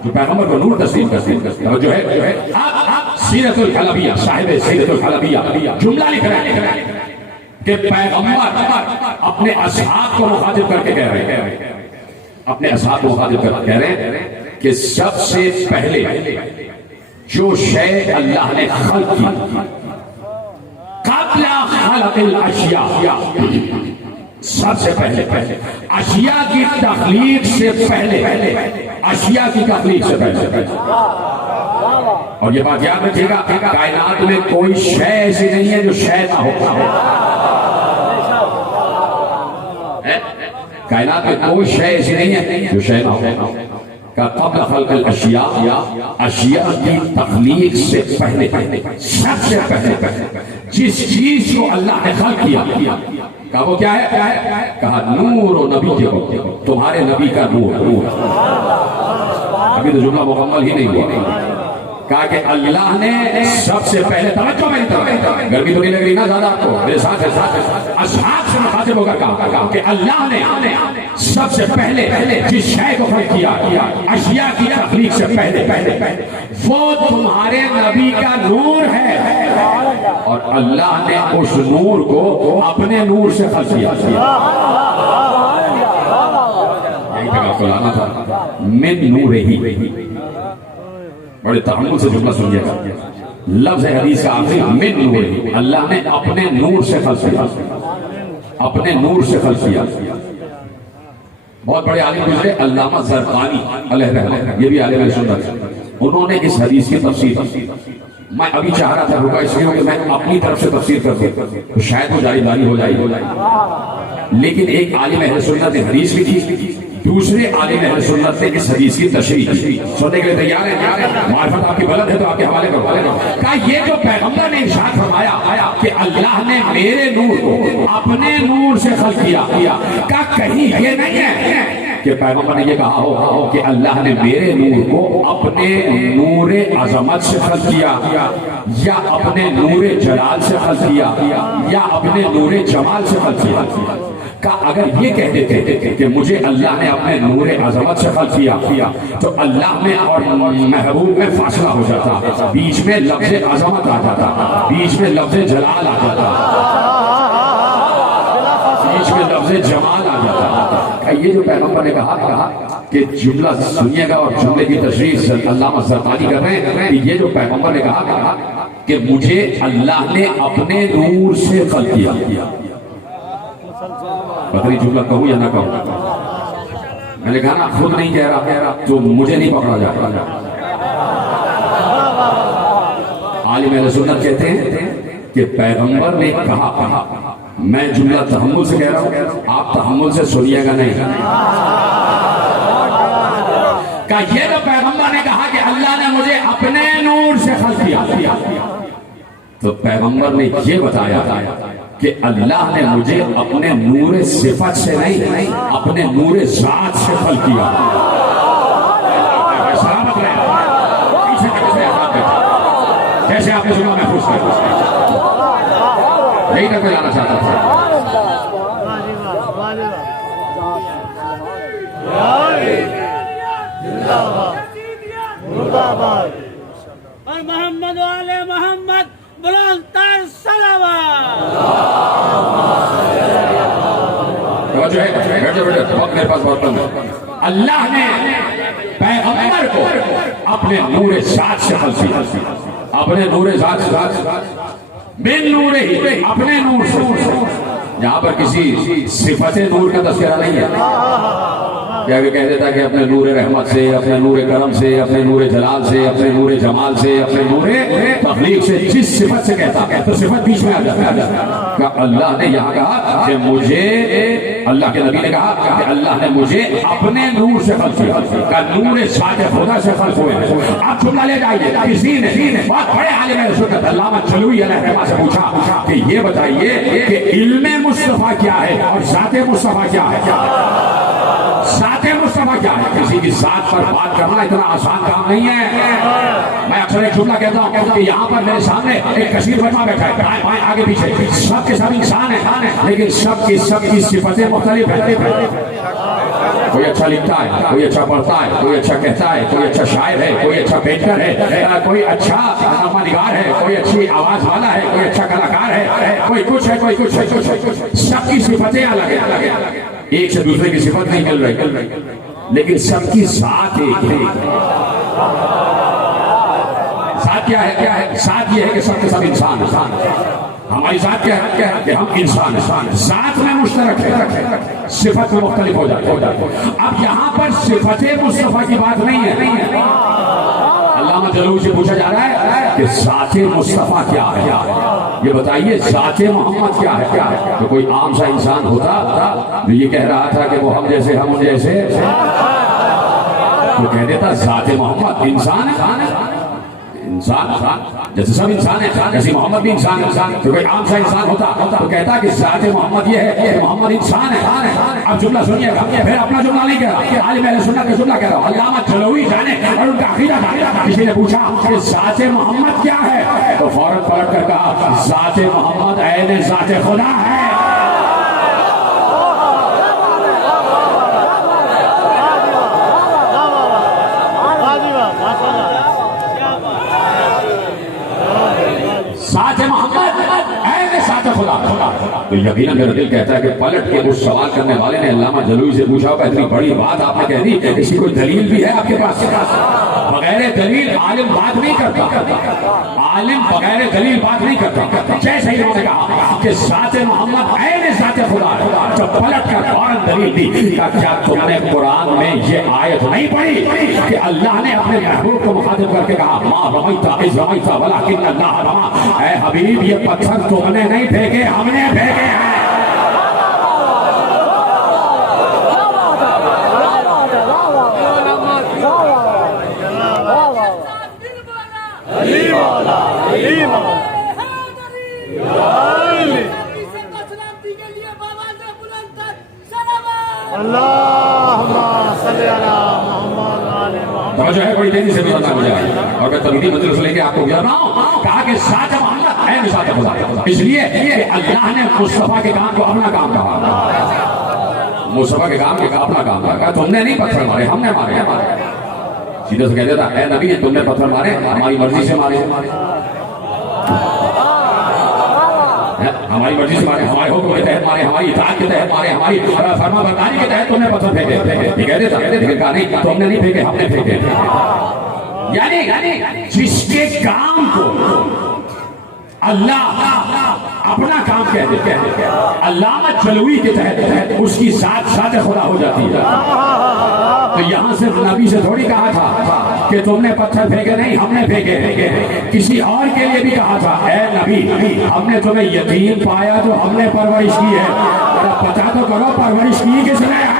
जो पैगंबर को नूर तस्लीम करते, जो है आप सीरतुल हलबिया, साहिब सीरतुल हलबिया जुमला लिख रहे हैं कि पैगंबर अपने असहाब को मुखातिब करके कह रहे हैं, अपने असहाब को मुखातिब करके कह रहे हैं कि सबसे पहले जो शय अल्लाह ने खल्क की, क़ब्ला खल्क़िल अशिया, सबसे पहले अशिया की तख्लीक से पहले, अशिया की तख्लीक से पहले। और ये बात याद रखिएगा, कायनात में कोई शय ऐसी नहीं है जो शय ना हो। कायनात में कोई शय ऐसी नहीं है जो शय ना हो। का क़ब्ल खल्क़िल अशिया, अशिया की तख्लीक से पहले, सबसे पहले जिस चीज को अल्लाह ने खल्क़ किया, कहा वो क्या है? कहा नूर और नबी के, तुम्हारे नबी का नूर। अभी तो जुमला मुकम्मल ही नहीं हुआ। कहा कि अल्लाह ने सबसे पहले, तवज्जो मेरी तरफ, गर्मी तो नहीं लग रही ना ज्यादा आपको, मेरे साथ है, असहाब से मुखातिब होकर कहा कि अल्लाह ने सबसे पहले जिस शय को खल्क किया, अशिया की तखलीक से पहले वो तुम्हारे नबी का नूर है, और अल्लाह ने उस नूर को अपने नूर से खल्क किया। आपको लाना था, मिन नूर ही, बड़े तहम्मुल से जुमला सुनिएगा, लफ्ज़ हदीस का आखिरी मिन नूर ही, अल्लाह ने अपने नूर से खल्क किया, अपने नूर से खल्क किया। बहुत बड़े आलिम गुजरे अल्लामा ज़रक़ानी अलैहि, ये भी आलिम सुन्नत, उन्होंने इस हदीस की तफसीर, मैं अभी चाह रहा था रुका इसलिए कि मैं अपनी तरफ से तफसीर कर दूं तो शायद वो जारीदारी हो जाएगी, लेकिन एक आलिम अहले सुन्नत ने हदीस लिखी, दूसरे आलिम अहले सुन्नत ने इस हदीस की तशरीह सुनने के लिए तैयार है? मार्फत आपकी गलत है तो आपके हवाले करो। कहा ये जो पैगंबर ने इरशाद फरमाया कि अल्लाह ने मेरे नूर को अपने नूर से खल्क किया, का कहीं ये नहीं है कि पैगंबर ने ये कहा हो कि अल्लाह ने मेरे नूर को अपने नूर अजमत से खल्क किया, या अपने नूर जलाल से खल्क किया, या अपने नूर जमाल से खल्क किया। का अगर ये कह देते कि मुझे अल्लाह ने अपने नूर अजमत से खल्क किया तो अल्लाह में और महबूब में फासला हो जाता, बीच में लफ्ज़ अजमत आ जाता, बीच में लफ्ज़ जलाल आ जाता, बीच में लफ्ज़ जमाल आ जाता। ये जो पैगंबर ने कहा कि जुमला सुनिएगा और जुमले की तशरीह अल्लामा ज़रक़ानी कर रहे हैं कि ये जो पैगंबर ने कहा कि मुझे अल्लाह ने अपने नूर से खल्क किया, बकरी जुमला कहूँ या ना कहूँ, मैंने कहा ना खुद नहीं कह रहा तो मुझे नहीं पकड़ा जाता। आलिम अहले सुन्नत कहते हैं कि पैगंबर ने कहा, मैं जुमला तहम्मुल से कह रहा हूँ, आप तहम्मुल से सुनिएगा नहीं। का ये तो पैगंबर ने कहा कि अल्लाह ने मुझे अपने नूर से खल्क किया, तो पैगंबर ने ये बताया कि अल्लाह ने मुझे अपने नूर सिफत से नहीं, अपने नूर ज़ात से खल्क किया। जैसे आपने सुना महफूज कर, यही तक मैं जाना चाहता था। और मोहम्मद वाले मोहम्मद बुलंदतर सलावत। मेरे पास बहुत कम है। अल्लाह ने पैगंबर को अपने नूर ज़ात से खल्क किया, अपने नूर ज़ात से, बिन नूर ही, अपने नूर से। यहाँ पर किसी सिफत नूर का तस्करा नहीं है, क्या कह देता कि अपने नूर रहमत से, अपने नूर करम से, अपने नूर जलाल से, अपने नूर जमाल से, अपने नूर तखलीक से, जिस सिफत से कहता है तो सिफत बीच में आ जाता है। अल्लाह ने यहाँ कहा कि मुझे, अल्लाह के नबी ने कहा कि अल्लाह ने मुझे अपने नूर से खल्क किया, का नूर ज़ात खुदा से खल्क हुए। आप जुमला ले जाइए, किसी ने बहुत बड़े आलिम सुन्नत अल्लामा चलूई अलैहि से पूछा कि ये बताइए कि इल्मे मुस्तफ़ा क्या है और ज़ाते मुस्तफ़ा क्या है? ज़ाते मुस्तफ़ा क्या है? किसी की ज़ात पर बात करना इतना आसान काम नहीं है। मैं अक्सर एक जुमला कहता हूँ कि यहाँ पर मेरे सामने एक कसीर बच्चा बैठा है, दाएं बाएं आगे पीछे, सब के सब इंसान है, लेकिन सबकी सिफतें मुख्तलिफ है। कोई अच्छा लिखता है, कोई अच्छा पढ़ता है, कोई अच्छा कहता है, कोई अच्छा शायर है, कोई अच्छा पेंटर है, कोई अच्छा नगमानिगार है, कोई अच्छी आवाज वाला है, कोई अच्छा कलाकार है, कोई कुछ है, कोई कुछ है। सबकी सिफतें अलग है, एक से दूसरे की सिफत नहीं मिल रही, लेकिन सबकी ज़ात एक है। ज़ात क्या है? ज़ात ये है कि सबके सब इंसान है। हमारी ज़ात क्या है? कि हम इंसान हैं। ज़ात में मुश्तरक है, सिफत में मुख्तलिफ हो जाते। अब यहाँ पर सिफते मुस्तफ़ा की बात नहीं है। अल्लामा जलूल से पूछा जा रहा है कि ज़ाते मुस्तफ़ा क्या है, ये बताइए, ज़ाते मोहम्मद क्या है? तो कोई आम सा इंसान होता जो ये कह रहा था कि वो हम जैसे, हम उन जैसे, तो कह देता ज़ाते मोहम्मद इंसान है। इंसान जैसे सब इंसान है, जैसे मोहम्मद भी इंसान है। तो कोई आम सा इंसान होता तो कहता कि ज़ात मोहम्मद ये है कि मोहम्मद इंसान है। अब जुमला सुनिएगा, फिर अपना जुमला नहीं कह रहा, आलिम अहले सुन्नत का जुमला कह रहा हूं। अल्लामा जलौई जाने और उनका अकीदा था। किसी ने पूछा कि ज़ात मोहम्मद क्या है, तो फौरन पलट कर कहा ज़ात मोहम्मद ऐन ज़ात खुदा है। साथ मोहम्मद ऐसे साथ खुदा। तो यकीनन मेरा दिल कहता है कि पलट के उस सवाल करने वाले ने अल्लामा जलूई से पूछा होगा इतनी बड़ी बात आपने कह दी, इसकी कोई दलील भी है आपके पास? बगैर दलील आलिम बात नहीं करता, आलिम बगैर दलील बात नहीं करता। जैसे ही उन्होंने कहा कि साथ मोहम्मद ऐसे साथ खुदा, जब पलट कर फौरन दलील दी, क्या तुमने कुरान में ये आयत नहीं पढ़ी कि अल्लाह ने अपने महबूब को मुखातिब करके कहा मा रमैता इज़ रमैता वलाकिन अल्लाह रमा। ऐ हबीब ये पत्थर तुमने नहीं फेंके, हमने फेंके हैं। जो है बड़ी तेजी से गुजरना हो जाए और मैं तबीदी मंजिल से लेके आपको गिरा रहा हूँ। कहा कि साथ मोहम्मद है साथ खुदा, इसलिए कि अल्लाह ने मुस्तफा के काम को अपना काम कहा। मुस्तफा के काम को अपना काम कहा। तुमने नहीं पत्थर मारे, हमने मारे। सीधे से कह देता है नबी तुमने पत्थर मारे, हमारी मर्जी से मारे, हमारी मर्जी से मारे, हमारे हुक्म के तहत मारे, हमारी इताअत के तहत मारे, हमारी फरमाबरदारी के तहत तुमने पत्थर फेंके। कह देता लेकिन कहा नहीं तुमने नहीं फेंके, हमने फेंके। यानी जिसके काम को अल्लाह अपना काम कह देते हैं, अल्लामा जलौई के तहत उसकी साथ साथ खुदा हो जाती है। तो यहाँ सिर्फ नबी से थोड़ी कहा था कि तुमने पत्थर फेंके, नहीं हमने फेंके। किसी और के लिए भी कहा था ऐ नबी हमने तुम्हें यतीम पाया तो हमने परवरिश की है, पता तो करो परवरिश की किसने है।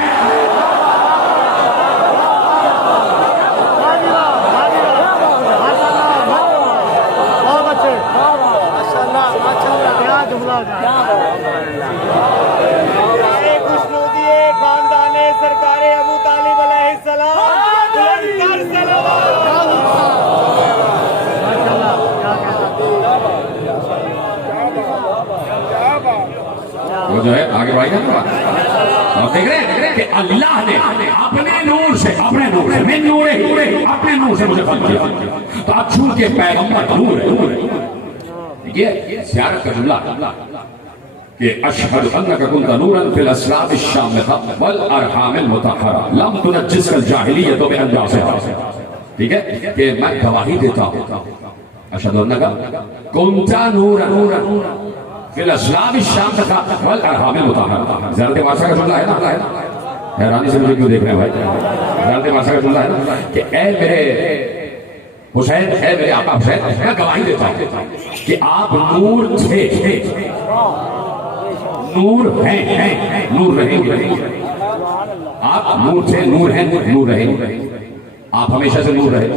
वो जो है आगे बढ़ाएगा ना, आप देख रहे हैं कि अल्लाह ने अपने नूर से अपने नूर से मुझे खल्क किया। तो आप छू के पैगंबर नूर है। देखिए ज़ियारत का जुमला कि अशहदु अन्नका कुन्ता नूरन फिल अस्लाब अश-शामिखा वल अरहामिल मुतahhara लम तुनज्जिसकल जाहिलिय्यतु बिअंजासिहा। ठीक है कि मैं गवाही देता हूं अशहदु अन्नका कुन्ता नूरन फिल अस्लाब अश-शामिखा वल अरहामिल मुतahhara। ज़ियारत वासा का जुमला है ना, हैरानी से मुझे क्यों देख रहे हैं भाई? ज़ियारत वासा का जुमला है ना कि ऐ मेरे हुसैन, है मेरे आका हुसैन, मैं गवाही देता हूं कि आप नूर थे, नूर हैं, नूर रहेंगे। आप नूर थे, नूर हैं, नूर रहेंगे। आप हमेशा से नूर रहे।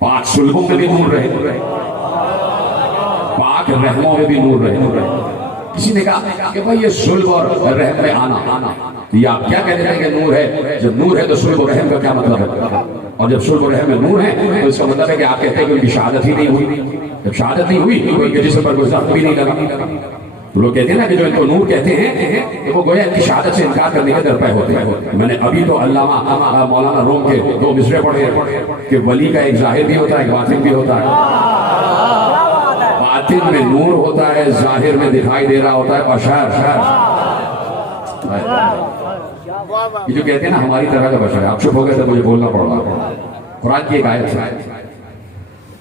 पाक सुल्हों में भी नूर रहे, पाक रहमों में भी नूर रहे। किसी ने कहा कि भाई ये सुल्ह और रहम में आना, ये आप क्या कहते हैं कि नूर है? जब नूर है तो सुल्ह और रहम का क्या मतलब है? और जब सुल्ह और रहम में नूर है तो इसका मतलब है कि आप कहते हैं कि उनकी शहादत ही नहीं हुई। जब शहादत नहीं हुई तो उनके जिस्म पर कोई जख्म भी नहीं लगा। तो लोग कहते हैं ना कि जो इनको नूर कहते हैं वो गोया इनकी शहादत से इनकार करने के दरपे होते हैं। मैंने अभी तो अल्लामा मौलाना रूम के 2 मिसरे पढ़े कि वली का एक जाहिर भी होता है, एक बातिन भी होता है। बातिन में नूर होता है, जाहिर में दिखाई दे रहा होता है बशर। ये जो कहते हैं ना हमारी तरह का बशर है, आप चुप हो गए तो मुझे बोलना पड़ रहा। कुरान की एक आयत है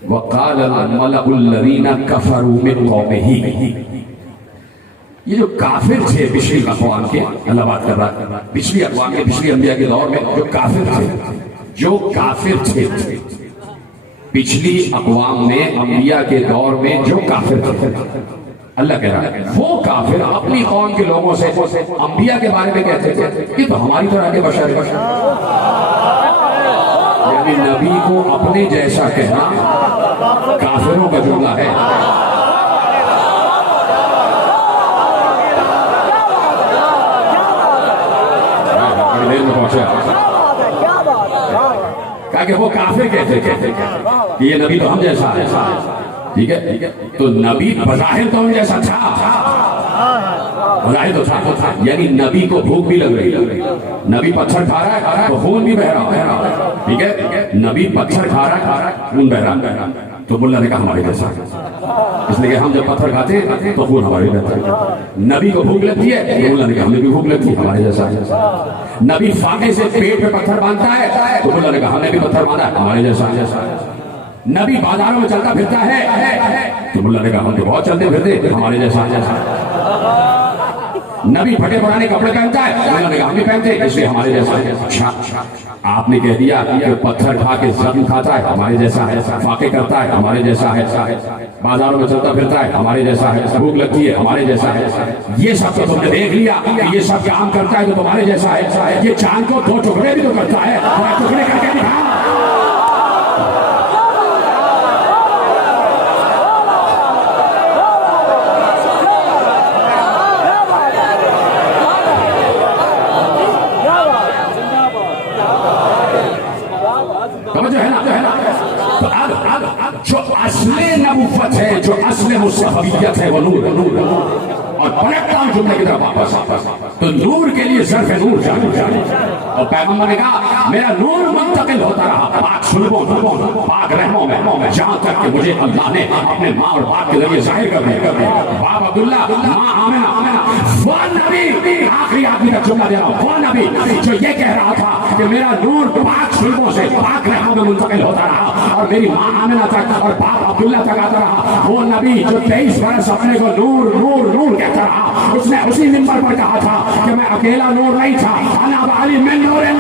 वक़ाल मलअुल्लज़ीना कफ़रू मिन क़ौमिही। ये जो काफिर थे पिछली अक़वाम के, अल्लाह बात कर रहा है पिछली अक़वाम के, पिछली अंबिया के दौर में जो काफिर थे, पिछली अक़वाम में अंबिया के दौर में जो काफिर थे, अल्लाह कह रहा है वो काफिर अपनी कौम के लोगों से अंबिया के बारे में कहते थे कि तो हमारी तरह के बशर यानी नबी को अपने जैसा कहना काफिरों का जुमला है। बड़ी देर में पहुंचा कहा कि वो काफिर कहते कि ये नबी तो हम जैसा है, ठीक है। तो नबी बज़ाहिर तो हम जैसा था, बज़ाहिर तो था, यानी नबी को भूख भी लग रही, नबी पत्थर खा रहा है तो खून भी बह रहा है, ठीक है। नबी पत्थर खा रहा है, खून बह रहा है, तो मुल्ला ने कहा हमारे जैसा, इसलिए हम जब पत्थर खाते हैं तो खून हमारे बहता है। नबी को भूख लगती है तो मुल्ला ने कहा हमें भी भूख लगती है, हमारे जैसा। नबी फाके से पेट पे पत्थर बांधता है तो मुल्ला ने कहा हमने भी पत्थर बांधा है, हमारे जैसा। नबी बाजारों में चलता फिरता है तो मुल्ला ने कहा हम तो बहुत चलते फिरते, हमारे जैसा। नबी फटे पुराने कपड़े पहनता है, मुल्ला ने कहा हम भी पहनते इसलिए हमारे जैसा। अच्छा, आपने कह दिया कि पत्थर खा के जख्म खाता है, हमारे जैसा है, फाके करता है, हमारे जैसा है, बाजारों में चलता फिरता है, हमारे जैसा है, भूख लगती है, हमारे जैसा है। ये सब तो तुमने देख लिया, ये सब काम करता है तो तुम्हारे जैसा है। ये चांद को 2 टुकड़े भी तो करता है, टुकड़े करके दिखा। जो है ना, तो अब जो असले नबुव्वत है, जो असले मुस्तफवियत है वो नूर। और पलटता हूं जुमले की तरफ वापस, तो नूर के लिए ज़र्फ़ नूर जाने। और पैगंबर ने कहा मेरा नूर मुंतकिल होता रहा पाक सुल्बों, पाक रहमों में, जहां तक कि मुझे अल्लाह ने अपने माँ और बाप के जरिए जाहिर कर दिया। बाप अब्दुल्ला, माँ आमिना, वो नबी, आखिरी आदमी का जुमला दे रहा हूं, वो नबी जो ये कह रहा था कि मेरा नूर पाक सुल्बों से पाक रहमों में मुंतकिल होता रहा और मेरी माँ आमिना तक और बाप अब्दुल्ला तक आता रहा। वो नबी जो 23 बरस अपने को नूर नूर नूर कहता रहा, उसने उसी मिंबर पर कहा था कि मैं अकेला नूर नहीं था, अना वाली में नूर है।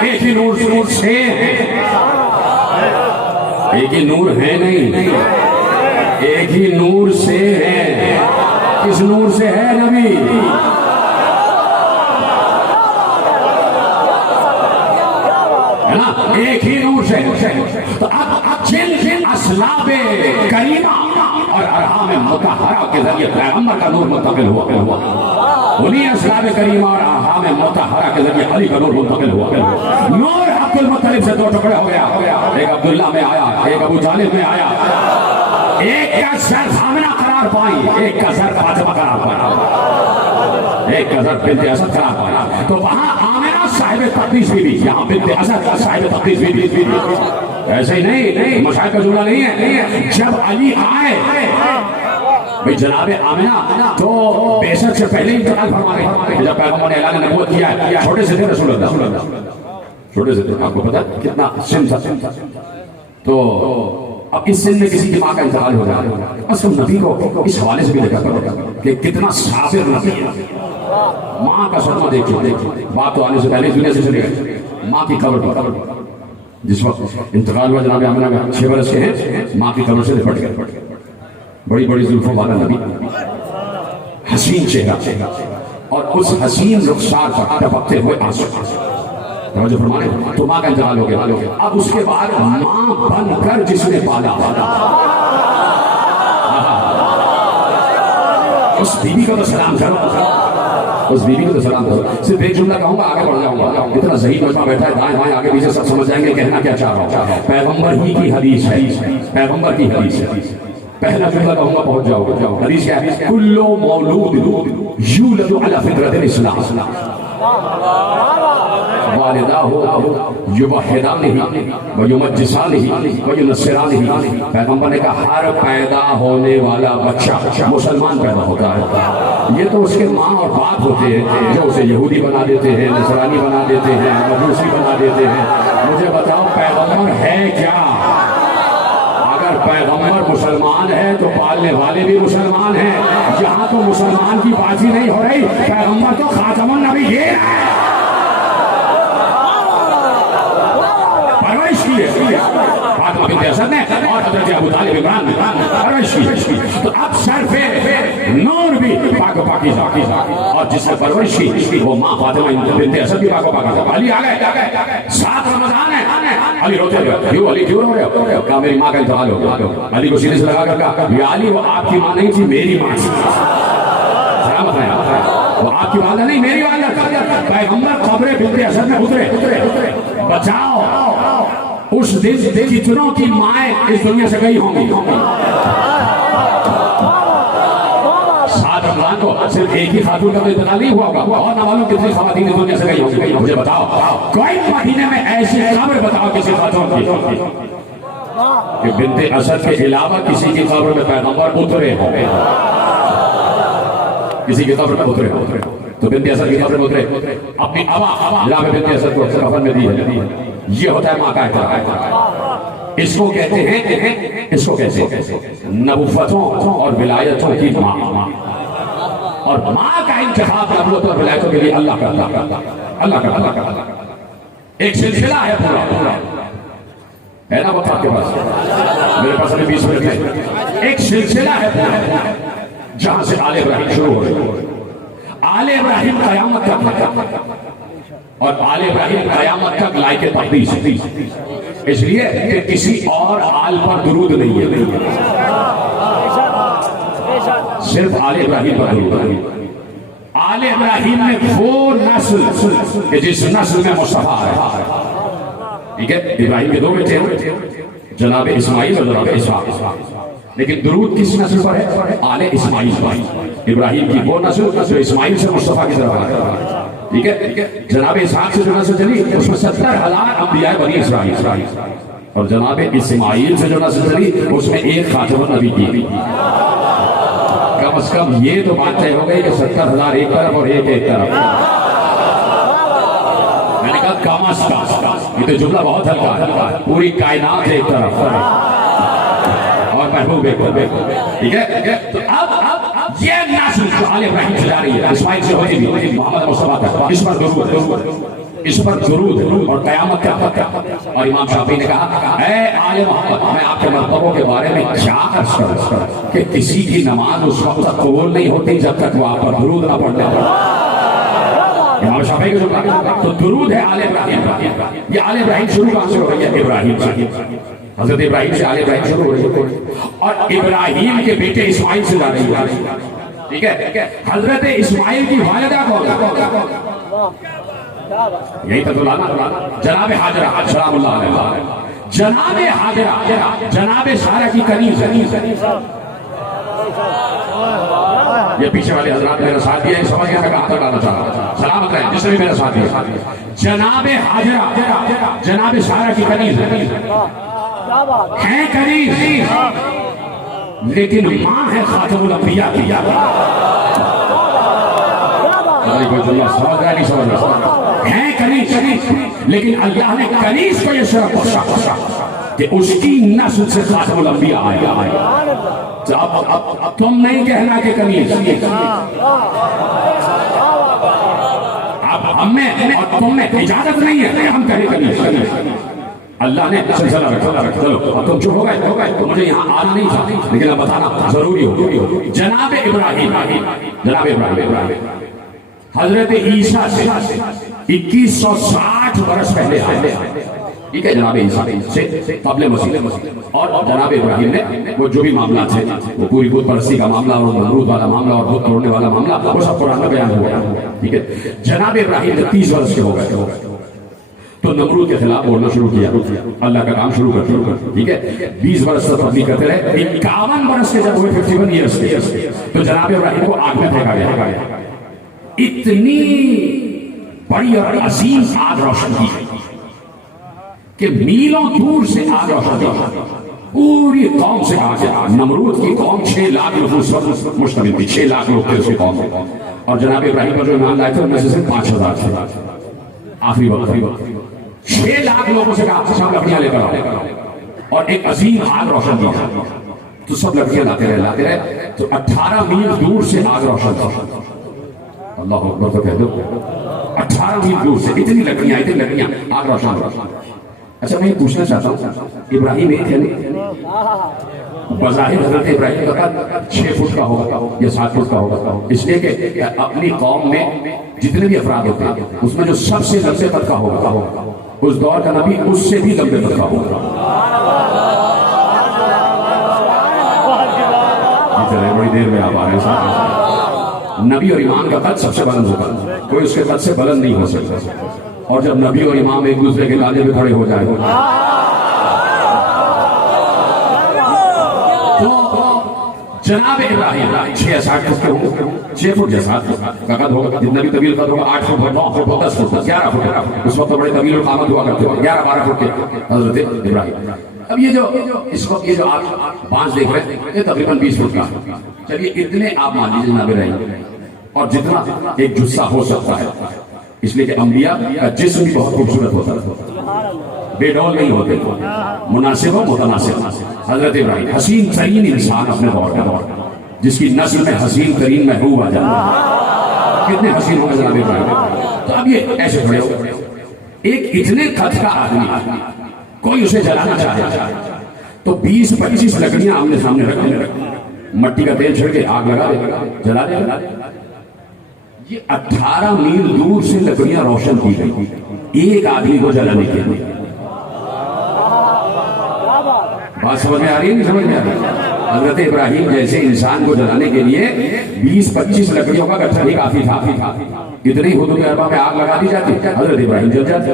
एक ही नूर से, एक ही नूर है नहीं, एक ही नूर से है। किस नूर से है नबी? है ना, एक ही नूर से। तो अब जिन असलाबे करीमा और अरहाम मुतहरा के जरिए पैगंबर का नूर मुंतकिल हुआ, उन्हीं असलाबे करीमा और अरहाम मुतहरा के जरिए अली का नूर मुंतकिल हुआ। नूर अब्दुल मुत्तलिब से 2 टुकड़े हो गया, एक अब्दुल्ला में आया, एक अबू तालिब में आया। एक का सर आमिना करार पाई, एक का सर फातिमा करार पाया, एक का सर बिन्ते असद करार पाया। तो वहां आमिना साहिब तक़दीस भी, यहाँ बिन्ते असद का साहिब तक़दीस भी। ऐसे ही नहीं, मुशाहिद का जुमला नहीं है। जब अली आए भाई जनाबे आमिना तो बेशक से पहले ही इंतकाल फरमा गए। जब पैगंबर ने ऐलान नबूवत किया, छोटे से थे रसूलुल्लाह, छोटे से थे, आपको पता कितना सिन था। तो अब इस सिन में किसी की माँ का इंतकाल हो जाए, असल नबी को इस हवाले से भी देखा करो कि कितना साबिर नबी है। माँ का सदमा देखिए, बात तो आने से पहले दुनिया से चले गए। माँ की कब्र पर जिस वक्त इंतकाल हुआ जनाब आमिना का 6 बरस के हैं, माँ की कब्र से लिपट गए। बड़ी बड़ी जुल्फों वाला नबी, हसीन चेहरा और उस हसीन रुखसार पर टपकते हुए आंसू। जो फरमाने तो माँ का इंतकाल हो गया। अब उसके बाद माँ बनकर जिसने पाला, उस बीवी को तो सलाम करो, उस बीवी को तो सलाम करो। सिर्फ एक जुमला कहूंगा, आगे बढ़ जाऊंगा। इतना सही मजमा बैठा है, दाएं बाएं आगे पीछे सब समझ जाएंगे कहना क्या चाह रहा हूं। पैगंबर ही की हदीस है, पैगंबर की हदीस है। पहला जुमला कहूंगा, पहुंच जाओगे। हदीस क्या है? कुल्लु मौलूद यूलदु अला फितरतिल इस्लाम वालिदाहु युवहिदानिही व युमज्जिसानिही व युनस्सिरानिही। पैगंबर ने कहा हर पैदा होने वाला बच्चा मुसलमान पैदा होता है। ये तो उसके माँ और बाप होते हैं जो उसे यहूदी बना देते हैं, नसरानी बना देते हैं, मजूसी बना देते हैं। मुझे बताओ पैगंबर है क्या? पैगंबर मुसलमान है तो पालने वाले भी मुसलमान हैं। यहाँ तो मुसलमान की बाजी नहीं हो रही, पैगंबर तो खातमुन नबी ये है, परवरिश की है फातिमा बिन्त असद ने और हजरत अबू तालिब इमरान ने परवरिश की। तो अब सर पे नूर भी पाक पाकीज़ा, और जिसने परवरिश की वो माँ फातिमा बिन्त असद भी पाक पाकीज़ा। अली आ गए, 7 रमजान है, अली रोते रहे, क्यों अली क्यों रो रहे हो? कहा मेरी माँ का इंतकाल हो गया। अली को सीने से लगा कर कहा, ये अली वो आपकी माँ नहीं थी, मेरी माँ थी। सलामत है, वो आपकी वाला नहीं, मेरी वाला। पैगंबर कब्र बिन्त असद में उतरे, बचाओ उस दिन कितनों की माएं इस दुनिया से गई होंगी। 7 रमजान को सिर्फ एक ही खातून का तो इंतकाल नहीं हुआ होगा, और ना मालूम कितनी खवातीन इस दुनिया से गई होंगी। मुझे बताओ कोई महीने में ऐसी खबर बताओ किसी खातून की कि बिन्त असद के अलावा किसी की कब्र में पैगंबर उतरे हो, किसी की कब्र में उतरे। तो बिन्त असद की कब्र में उतरे, अपनी आवा जनाब बिन्त असद को कफन में दी है। ये होता है माँ का एहतराम। इसको कहते हैं नबुव्वतों और विलायतों की माँ। और माँ का इंतखाब नबुव्वत और विलायतों के लिए अल्लाह करता। एक सिलसिला है पूरा है ना, वक्त आपके पास, मेरे पास अभी 20 मिनट है। एक सिलसिला है पूरा जहां से आले इब्राहिम शुरू हो रही। आले इब्राहिम कयामत तक, और आले इब्राहिम कयामत तक लायक तक़दीस, इसलिए कि किसी और आल पर दुरूद नहीं है, सिर्फ आले इब्राहिम पर दुरूद। आले इब्राहिम में वो नस्ल कि जिस नस्ल में मुस्तफा है, ठीक है। इब्राहिम के 2 बेटे, जनाब इस्माइल और जनाब इसहाक, लेकिन दुरूद किस नस्ल पर है? आले इस्माइल। इब्राहिम की वो नस्ल जो इस्माइल से मुस्तफा की तरफ है, ठीक है। जनाब इसहाक से जो नस्ल चली उसमें 70,000 अंबिया बनी इस्राइल, और जनाब इस्माइल से जो नस्ल चली उसमें एक खातमुन नबी की। कम से कम ये तो बात तय हो गई कि 70,000 एक तरफ और एक तरफ। मैंने कहा कम से कम, ये तो जुमला बहुत हल्का है, पूरी कायनात एक तरफ और महबूब एक, ठीक है। तो अब ये नस्ल जो आले इब्राहिम से जा रही है, इस्माइल से होती थी मोहम्मद मुस्तफा तक, इस पर दुरूद और कयामत तक। और इमाम शाफी ने कहा, ऐ आले मोहम्मद, मैं आपके मर्तबों के बारे में क्या अर्ज करूं कि किसी की नमाज उस वक्त तक कबूल नहीं होती जब तक वो आप पर दुरूद ना पढ़ ले। इमाम शाफी को जो कहा, तो दुरूद है आले इब्राहिम। ये आले इब्राहिम शुरू कहां से हो रही है? इब्राहिम से, हजरत इब्राहिम से आले इब्राहिम शुरू हो रही है, और इब्राहिम के बेटे इस्माइल से जा रही है, ठीक है। हजरत इस्माइल की वालिदा कौन? यही तो जनाब हाजरा सलामुल्लाह अलैहा। जनाब हाजरा जनाब सारा की कनीज। ये पीछे वाले हजरात मेरा साथ दिया, समझ गया मैं कहां तक आना चाह रहा। सलामत रहे जिसने भी मेरा साथ दिया। जनाब हाजरा जनाब सारा की कनीज है, कनीज, लेकिन मां है खातमुल अंबिया की। समझ रहा नहीं समझ रहा है? कनीज, लेकिन अल्लाह ने कनीज को यह शरफ बख्शा कि उसकी नस्ल से खातमुल अंबिया आए। तो अब तुम नहीं कहना कि कनीज, अब हमें और तुमने इजाजत नहीं है हम कहें कनीज। अल्लाह ने सिलसिला रखा। चलो अब तुम चुप हो गए, तो मुझे यहाँ आना नहीं था, लेकिन अब बताना जरूरी हो। जनाब इब्राहिम हजरत ईसा से 2160 वर्ष पहले आए, ठीक है। जनाब ईसा से कब्ल मसीह, और जनाब इब्राहिम ने वो जो भी मामला थे, वो पूरी बुत परस्ती का मामला और नमरूद वाला मामला और बुत तोड़ने वाला मामला, वो सब कुरान में बयान हुआ, ठीक है। जनाब इब्राहिम जब 30 वर्ष के हो गए तो नमरूद के खिलाफ बोलना शुरू किया, अल्लाह का काम शुरू कर, ठीक है। 20 वर्ष तक तबलीग करते रहे। 51 वर्ष के जब हुए 51 ईयर्स के, तो जनाब इब्राहिम को आग में फेंका गया। इतनी बड़ी और अजीम आग रोशन की कि मीलों दूर से आग रोशन की, पूरी कौम से कहा गया। नमरूद की कौम 6 लाख लोग मुश्तमिल थी, 6 लाख लोग थे उसकी कौम, और जनाब इब्राहिम पर जो ईमान लाए थे उनमें से सिर्फ 5000 थे। आखिरी वक्त 6 लाख लोगों से कहा लकड़ियां लेकर आओ, और एक अजीम आग रोशन किया। तो सब लड़कियां लाते रहे तो 18 मील दूर से आग रोशन था। अल्लाह अकबर तो कह दो, 18 मील दूर से इतनी लकड़ियां आग रोशन। अच्छा मैं ये पूछना चाहता हूँ, इब्राहिम एक है नहीं, बज़ाहिर हजरत इब्राहिम का कद 6 फुट का होगा या 7 फुट का होगा, इसलिए कि अपनी कौम में जितने भी अफराद होते हैं उसमें जो सबसे लंबे कद का होगा उस दौर का नबी उससे भी लंबे कद का होगा। बड़ी देर में आप आ रहे हैं, नबी और इमाम का कद सबसे बुलंद होगा, कोई उसके कद से बुलंद नहीं हो सकता। और जब नबी और इमाम एक दूसरे के कांधे पे खड़े हो जाए तो जनाब इब्राहिम 6-7 फुट के होंगे, 6 फुट या 7 फुट का कद होगा, जितना भी तवील कद होगा 8 फुट 9 फुट 10 फुट 11 फुट। उस वक्त तो बड़े तवील और कामत हुआ करते हो, 11-12 फुट के हजरत इब्राहिम। अब ये जो इस वक्त ये जो आप बांस देख रहे हैं ये तकरीबन 20 फुट का, चलिए इतने आप मान लीजिए जनाब इब्राहिम, और जितना एक जुस्सा हो सकता है, इसलिए कि अंबिया का जिस्म भी बहुत खूबसूरत होता है, बेडौल नहीं होते, मुनासिब और मुतनासिब। हजरत इब्राहिम हसीन तरीन इंसान अपने दौर का, जिसकी नस्ल में हसीन तरीन महबूब आ जाता है। कितने हसीन होंगे जनाब इब्राहिम। तो अब ये ऐसे खड़े हो, एक इतने कद का आदमी कोई उसे जलाना चाहे तो 20-25 लकड़ियां आमने सामने रख, मट्टी का तेल छिड़के आग लगा दे, जला दे। ये 18 मील दूर से लकड़ियां रोशन की गई एक आदमी को जलाने के लिए। बात समझ में आ रही है, नहीं समझ में आ रही? हजरत इब्राहिम जैसे इंसान को जलाने के लिए 20-25 लकड़ियों का गट्ठा ही काफी था। इतनी हुदूद अरबा में आग लगा दी जाती, हजरत इब्राहिम जल जाते।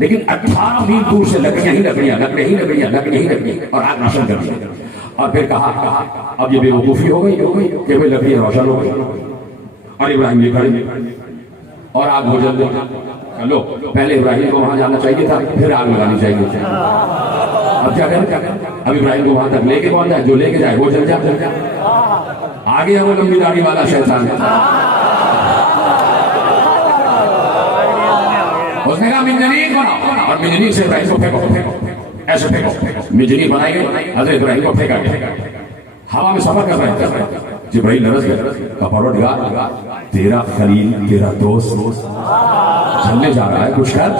लेकिन 18 मील दूर से लकड़ियां ही लकड़ियां और आग रोशन कर दी। और फिर कहा अब ये बेवकूफी हो गई कि भाई लकड़ियां रोशन हो गई और इब्राहिम ये खड़े और आग हो जल। लो पहले इब्राहिम को वहां जाना चाहिए था, फिर आग लगानी चाहिए। अब क्या करें? अब इब्राहिम को वहां तक लेके कौन जाए? जो लेके जाए वो जल जाए। आगे है वो लंबी दाढ़ी वाला शैतान, उसने कहा मिंजनीर बनाओ, और मिंजनीर से इब्राहिम को फेंको, ऐसे फेंको। मिंजनीर बनाई गई, हजरत इब्राहिम को फेंका। हवा में सफर कर रहे थे, जिब्राइल नरस गया, परवरदिगार तेरा खलील तेरा दोस्त चलने जा रहा है, कुछ कर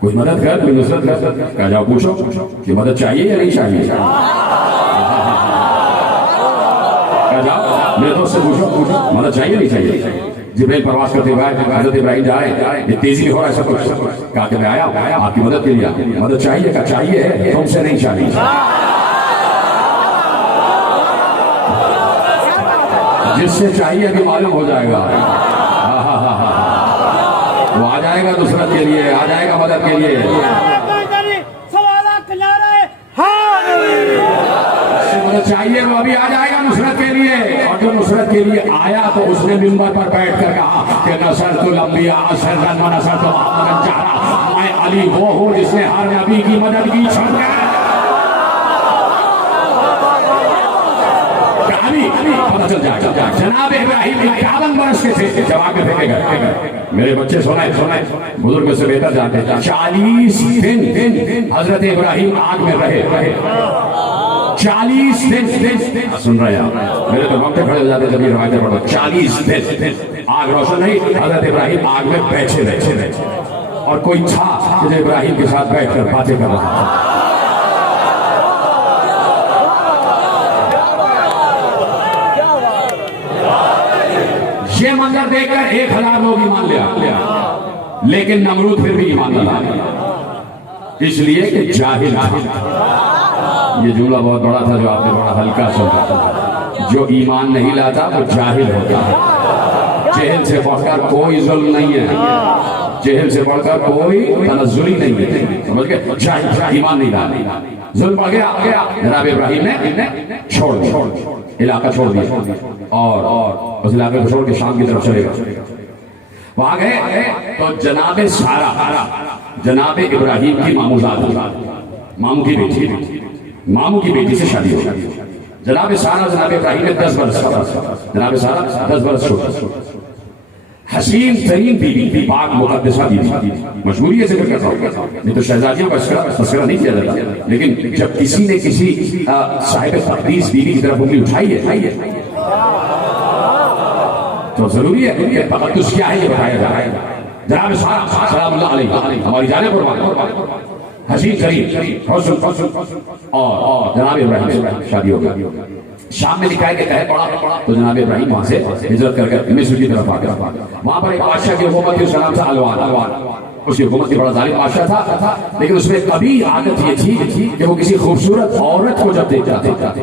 कोई मदद कर, कोई नुसरत कर। कहा जाओ पूछो कि मदद चाहिए या नहीं चाहिए। कहा जाओ मेरे दोस्त से पूछो मदद चाहिए नहीं चाहिए। जिब्राइल प्रवास करते हुए हजरत इब्राहिम जा रहे हैं, तेजी में हो रहा है सब कुछ। कहा कि मैं आया आपकी मदद के लिए, मदद चाहिए। कहा चाहिए है, तुमसे नहीं चाहिए। जिससे चाहिए कि मालूम हो जाएगा, वो आ जाएगा नुसरत के लिए, आ जाएगा मदद के लिए। मदद चाहिए वो अभी आ जाएगा नुसरत के लिए। और जो नुसरत के लिए आया तो उसने मिंबर पर बैठ कर कहा कि नसरतुल अंबिया असरन व नसरतु मुहम्मदन चारा, मैं अली वो हूँ जिसने हर नबी की मदद की। पता चल जाएगा। जनाब इब्राहिम 51 वर्ष के थे जब आगे फेंके गए। मेरे बच्चे सुनाए बुजुर्ग से बेहतर जानते हैं। 40 दिन हजरत इब्राहिम आग में रहे। 40 दिन सुन रहे हैं मेरे तो वक्त खड़े हो जाते जब ये रवायतें पढ़ो। 40 दिन आग रोशन नहीं, हजरत इब्राहिम आग में बैठे रहे। और कोई था जो इब्राहिम के साथ बैठकर बातें कर रहा था। ये मंजर देखकर 1000 लोग ईमान ले आया, लेकिन नमरूद फिर भी ईमान न लाया, इसलिए कि जाहिल था। ये जुमला बहुत बड़ा था जो आपने बड़ा हल्का सुना। जो ईमान नहीं लाता वो जाहिल होता है। जहल से बढ़कर कोई जुल्म नहीं है, जहल से बढ़कर कोई तनज़्ज़ुली नहीं है। समझ गए? जाहिल ईमान नहीं लाता, जुल्म बढ़ गया। जनाब इब्राहिम ने छोड़ दिया, इलाका छोड़ दिया और उस इलाके को छोड़ के शाम की तरफ चले गए। वहां गए तो जनाबे सारा जनाब इब्राहिम की मामूजाद, मामू की बेटी से शादी हो गई। जनाब सारा जनाब इब्राहिम में 10 वर्ष, जनाब सारा 10 वर्ष छोटा। हसीन तरीन बीवी, पाक मुकद्दसा बीवी, मजबूरी है जिक्र करता हूँ, नहीं तो शहजादियों का तस्करा नहीं किया जाता। लेकिन जब किसी ने किसी साहिब तकदीस बीवी की तरफ उंगली उठाई है तो जरूरी है कि तकद्दुस क्या है ये बताया जाए। जनाब सलामुल्लाह अलैहि हमारी जाने कुर्बान, हसीन तरीन और जनाब इब्राहिम शादी हो गया। शाम में लिखा है कि कहर पड़ा तो जनाब इब्राहिम वहां से हिजरत करके मिस्र की तरफ आ गया। वहां पर एक बादशाह की हुकूमत थी, उसका नाम था अलवान। उसकी हुकूमत की बड़ा जालिम बादशाह था, लेकिन उसमें कभी आदत ये थी कि वो किसी खूबसूरत औरत को जब देखता था,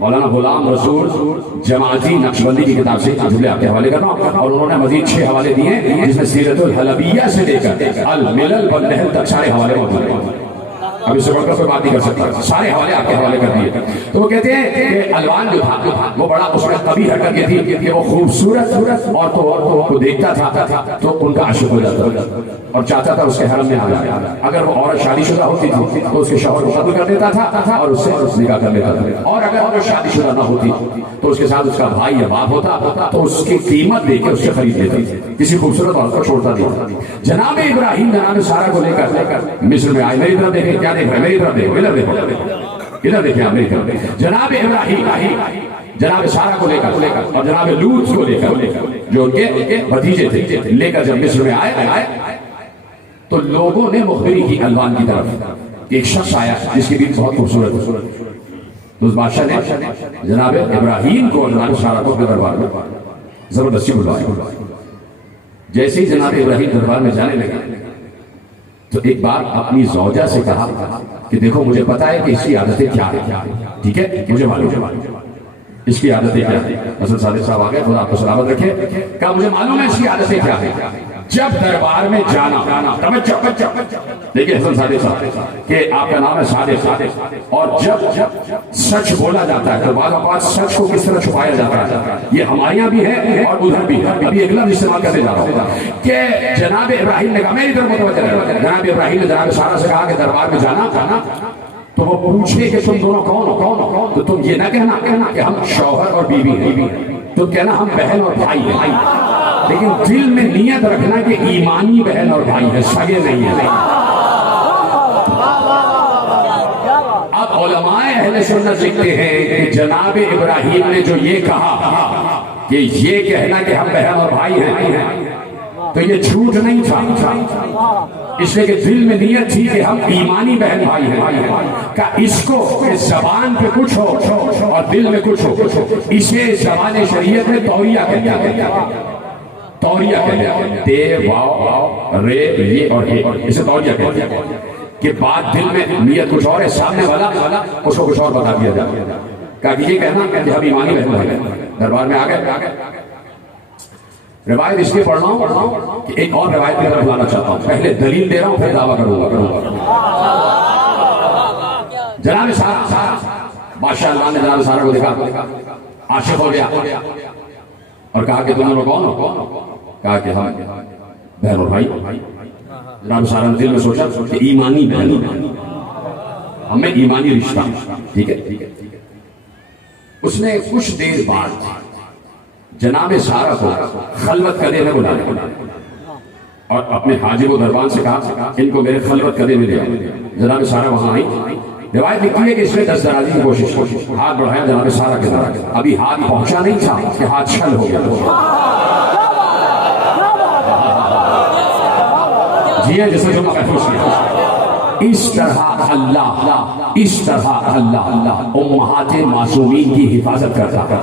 मौलाना गुलाम रसूल जमाती नक्शबंदी की किताब से आज आपके हवाले कर रहा हूँ, और उन्होंने मजीद 6 हवाले दिए जिसमें सीरतुल हलबिया से लेकर अल मिलल वल नहल तक सारे हवाले मौजूद हैं। अब इससे बढ़कर कोई बात नहीं कर सकता, सारे हवाले आपके हवाले कर दिए। तो वो कहते हैं कि अलवान जो था वो बड़ा उसमें कभी हरकत ये थी कि वो खूबसूरत औरतों को देखता था तो उनका आशिक हो जाता और चाहता था उसके हरम में आ जाए। अगर वो औरत शादीशुदा होती थी तो उसके शौहर को कत्ल कर देता था और उससे निकाह कर लेता था, और अगर वो शादीशुदा ना होती तो उसके साथ उसका भाई या बाप होता तो उसकी कीमत देकर उससे खरीद लेता, किसी खूबसूरत औरत को छोड़ता नहीं। जनाब इब्राहिम जनाब सारा को लेकर मिस्र में आए। मेरी तरफ देखें, क्या देख रहे हैं, मेरी तरफ देखो, इधर देखो, इधर देखिए आप मेरी तरफ। जनाब इब्राहिम जनाब सारा को लेकर और जनाब लूत को लेकर जो उनके भतीजे थे लेकर जब मिस्र में आए तो लोगों ने मुखबिरी की अलवान की तरफ। एक शख्स आया जिसकी भी बहुत खूबसूरत, तो उस बादशाह ने जनाब इब्राहिम को जनाब सारा को दरबार में जबरदस्ती बुलवाया। जैसे ही जनाब इब्राहिम दरबार में जाने लगे तो एक बार अपनी जौजा से कहा कि देखो मुझे पता है कि इसकी आदतें क्या है, ठीक है, मुझे मालूम इसकी आदतें क्या है। हसन सादिक साहब आ गए, खुदा आपको सलामत रखे। क्या मुझे मालूम है इसकी आदतें क्या है। जब दरबार में जाना, देखिए हसन सादिक साहब कि आपका नाम है सादिक, और जब सच बोला जाता है तो बाद बात सच को किस तरह छुपाया जाता है, ये हमारे यहाँ भी है और उधर भी है। अभी एक लफ्ज़ इस्तेमाल करने जा रहा हूँ कि जनाब इब्राहिम ने कहा, मेरी तरफ मुतवज्जह रहे, जनाब इब्राहिम ने जनाब सारा से कहा कि दरबार में जाना तो वो पूछे कि तुम दोनों कौन हो, तो तुम ये ना कहना कि हम शौहर और बीवी हैं, तुम कहना हम बहन और भाई हैं, लेकिन दिल में नियत रखना कि ईमानी बहन और भाई है, सगे नहीं है। अब उलमाए अहले सुन्नत लिखते हैं कि जनाब इब्राहिम ने जो ये कहा कि ये कहना कि हम बहन और भाई हैं तो ये झूठ नहीं था, इसलिए कि दिल में नियत थी कि हम ईमानी बहन भाई हैं। का इसको जबान पे कुछ हो और दिल में कुछ हो, इसे जबान शरीयत में तौरिया कहते हैं। तौरिया कहते हैं, ते वाव रे ये और हे, इसे तौरिया कहते हैं कि बात दिल में नियत कुछ और है, सामने वाला उसको कुछ और बता दिया जाए। कहा कि ये कहना कि हम ईमानी बहन भाई हैं। दरबार में आ गए। रिवायत इसलिए पढ़ रहा हूँ कि एक और रिवायत की तरफ लाना चाहता हूँ, पहले दलील दे रहा हूँ फिर दावा करूंगा। जनाब सारा बादशाह अल्लाह ने जनाब सारा को देखा, आशिक हो गया और कहा कि तुम लोग कौन हो। कहा कि हम बहन और भाई। जनाब सारा ने दिल में सोचा कि ईमानी बहन, हमें ईमानी रिश्ता, ठीक है। उसने कुछ देर बाद जनाब सारा को खलवत कदे में बुलाया और अपने हाजिब दरबान से कहा इनको मेरे खलवत कदे में ले आओ। जनाब सारा वहां आई। रिवायत लिखती है कि इसने दस्त दराजी की कोशिश, हाथ बढ़ाया जनाब सारा के तरफ, अभी हाथ पहुंचा नहीं था कि हाथ छल हो गया। जी है, जैसे जो महफूज किया। इस तरह अल्लाह उम्महाते मासूमीन की हिफाजत करता है,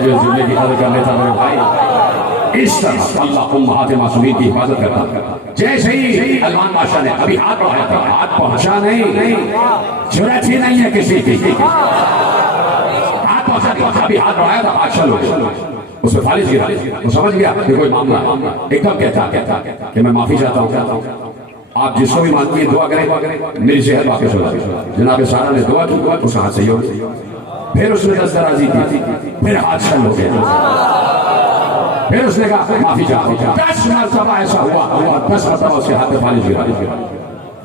जो जिंदगी की कदर कर लेता मेरे भाई। इस तरह अल्लाह उम्महाते मासूमीन की हिफाजत करता। जैसे ही अलमान बादशाह ने अभी हाथ बढ़ाया था, हाथ पहुंचा नहीं, जरूरत ही नहीं है किसी की, हाथ पहुंचा नहीं, अभी हाथ बढ़ाया था, हाथ चलो उसमें फालिज गिरा। वो समझ गया कि कोई मामला, एकदम कहता कि मैं माफी चाहता हूँ, आप जिसको भी मानती है दुआ करें मेरी सेहत वापस हो जाए। जनाब सारा ने दुआ की, उसका हाथ सही हो गया। फिर उसने दस्त दराजी की, फिर हाथ छल हो गया। फिर उसने कहा माफी चाहता हूं। 10 मरतबा ऐसा हुआ, 10 मरतबा उसके हाथ में फालिज गिरा।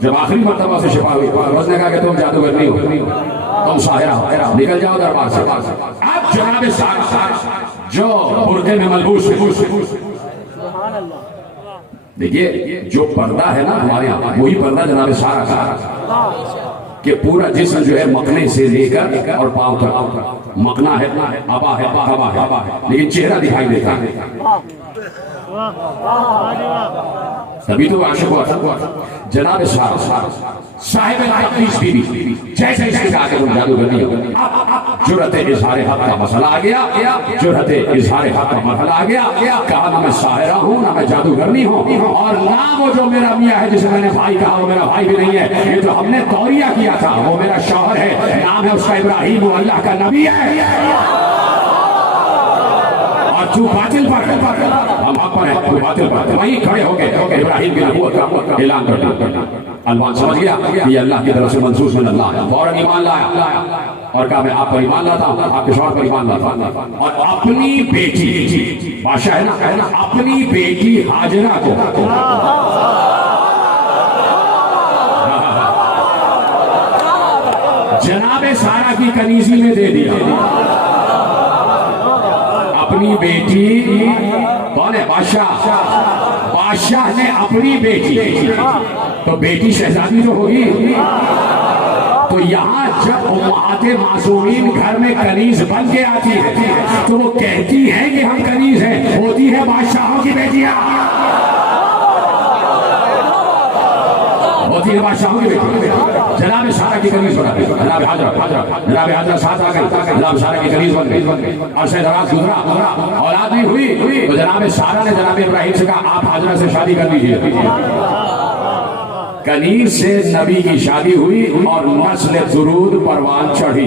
जब आखिरी मरतबा से शिफा हुई, उसने कहा कि तुम जादूगर नहीं हो, तुम साहिरा हो, निकल जाओ दरबार से। अब जनाब सारा जो बुर्के में मलबूस है। देखिए जो पर्दा है ना हमारे यहाँ, वही पर्दा जनाब सारा का कि पूरा जिस्म जो है मकने से लेकर और पांव तक मकना है, आबा है, हवा है, लेकिन चेहरा दिखाई देता है। तभी तो आशिक हुआ जनाब साहिब तकलीफ बीवी जैसे जैसे आगे तुम जादूगरनी जुर्रत इज़हार हक का मसला आ गया, जुर्रत इज़हार हक का मसला आ गया। कहा ना मैं साहिरा हूँ ना मैं जादूगरनी हूँ, और ना वो जो मेरा मियाँ है जिसे मैंने भाई कहा वो मेरा भाई भी नहीं है। ये जो हमने तौरिया किया था वो मेरा शौहर है, नाम है उसका इब्राहिम, वो अल्लाह का नबी है। और तू बातिल पर हम हक पर है, तू बातिल पर। वहीं खड़े हो गए इब्राहिम की नबूवत का ऐलान कर दिया। अल्लाह समझ गया ये अल्लाह की तरफ से मंसूस में अल्लाह है, फौरन ईमान लाया और कहा मैं आप पर ईमान लाता हूँ, आपके शौहर पर ईमान लाता हूँ। और अपनी बेटी, बादशाह है ना, अपनी बेटी हाजरा को जनाबे सारा की कनीजी में दे दिया। अपनी बेटी कौन है? बादशाह। बादशाह ने अपनी बेटी, तो बेटी शहजादी तो होगी। तो यहाँ जब उम्महाते मासूमीन घर में कनीज बन के आती है तो वो कहती है कि हम कनीज हैं, होती है बादशाहों की बेटियां, होती है बादशाहों की बेटियां। जनाब सारा की कनीज बना दी, जनाब हाजरा साथ आ गई, जनाब सारा की कनीज बन गई। अरसे दराज गुजरा, औलाद नहीं हुई, तो जनाब सारा ने जनाब इब्राहिम से कहा आप हाजरा से शादी कर लीजिए। कनीज से नबी की शादी हुई और नस्ल दुरूद परवान चढ़ी।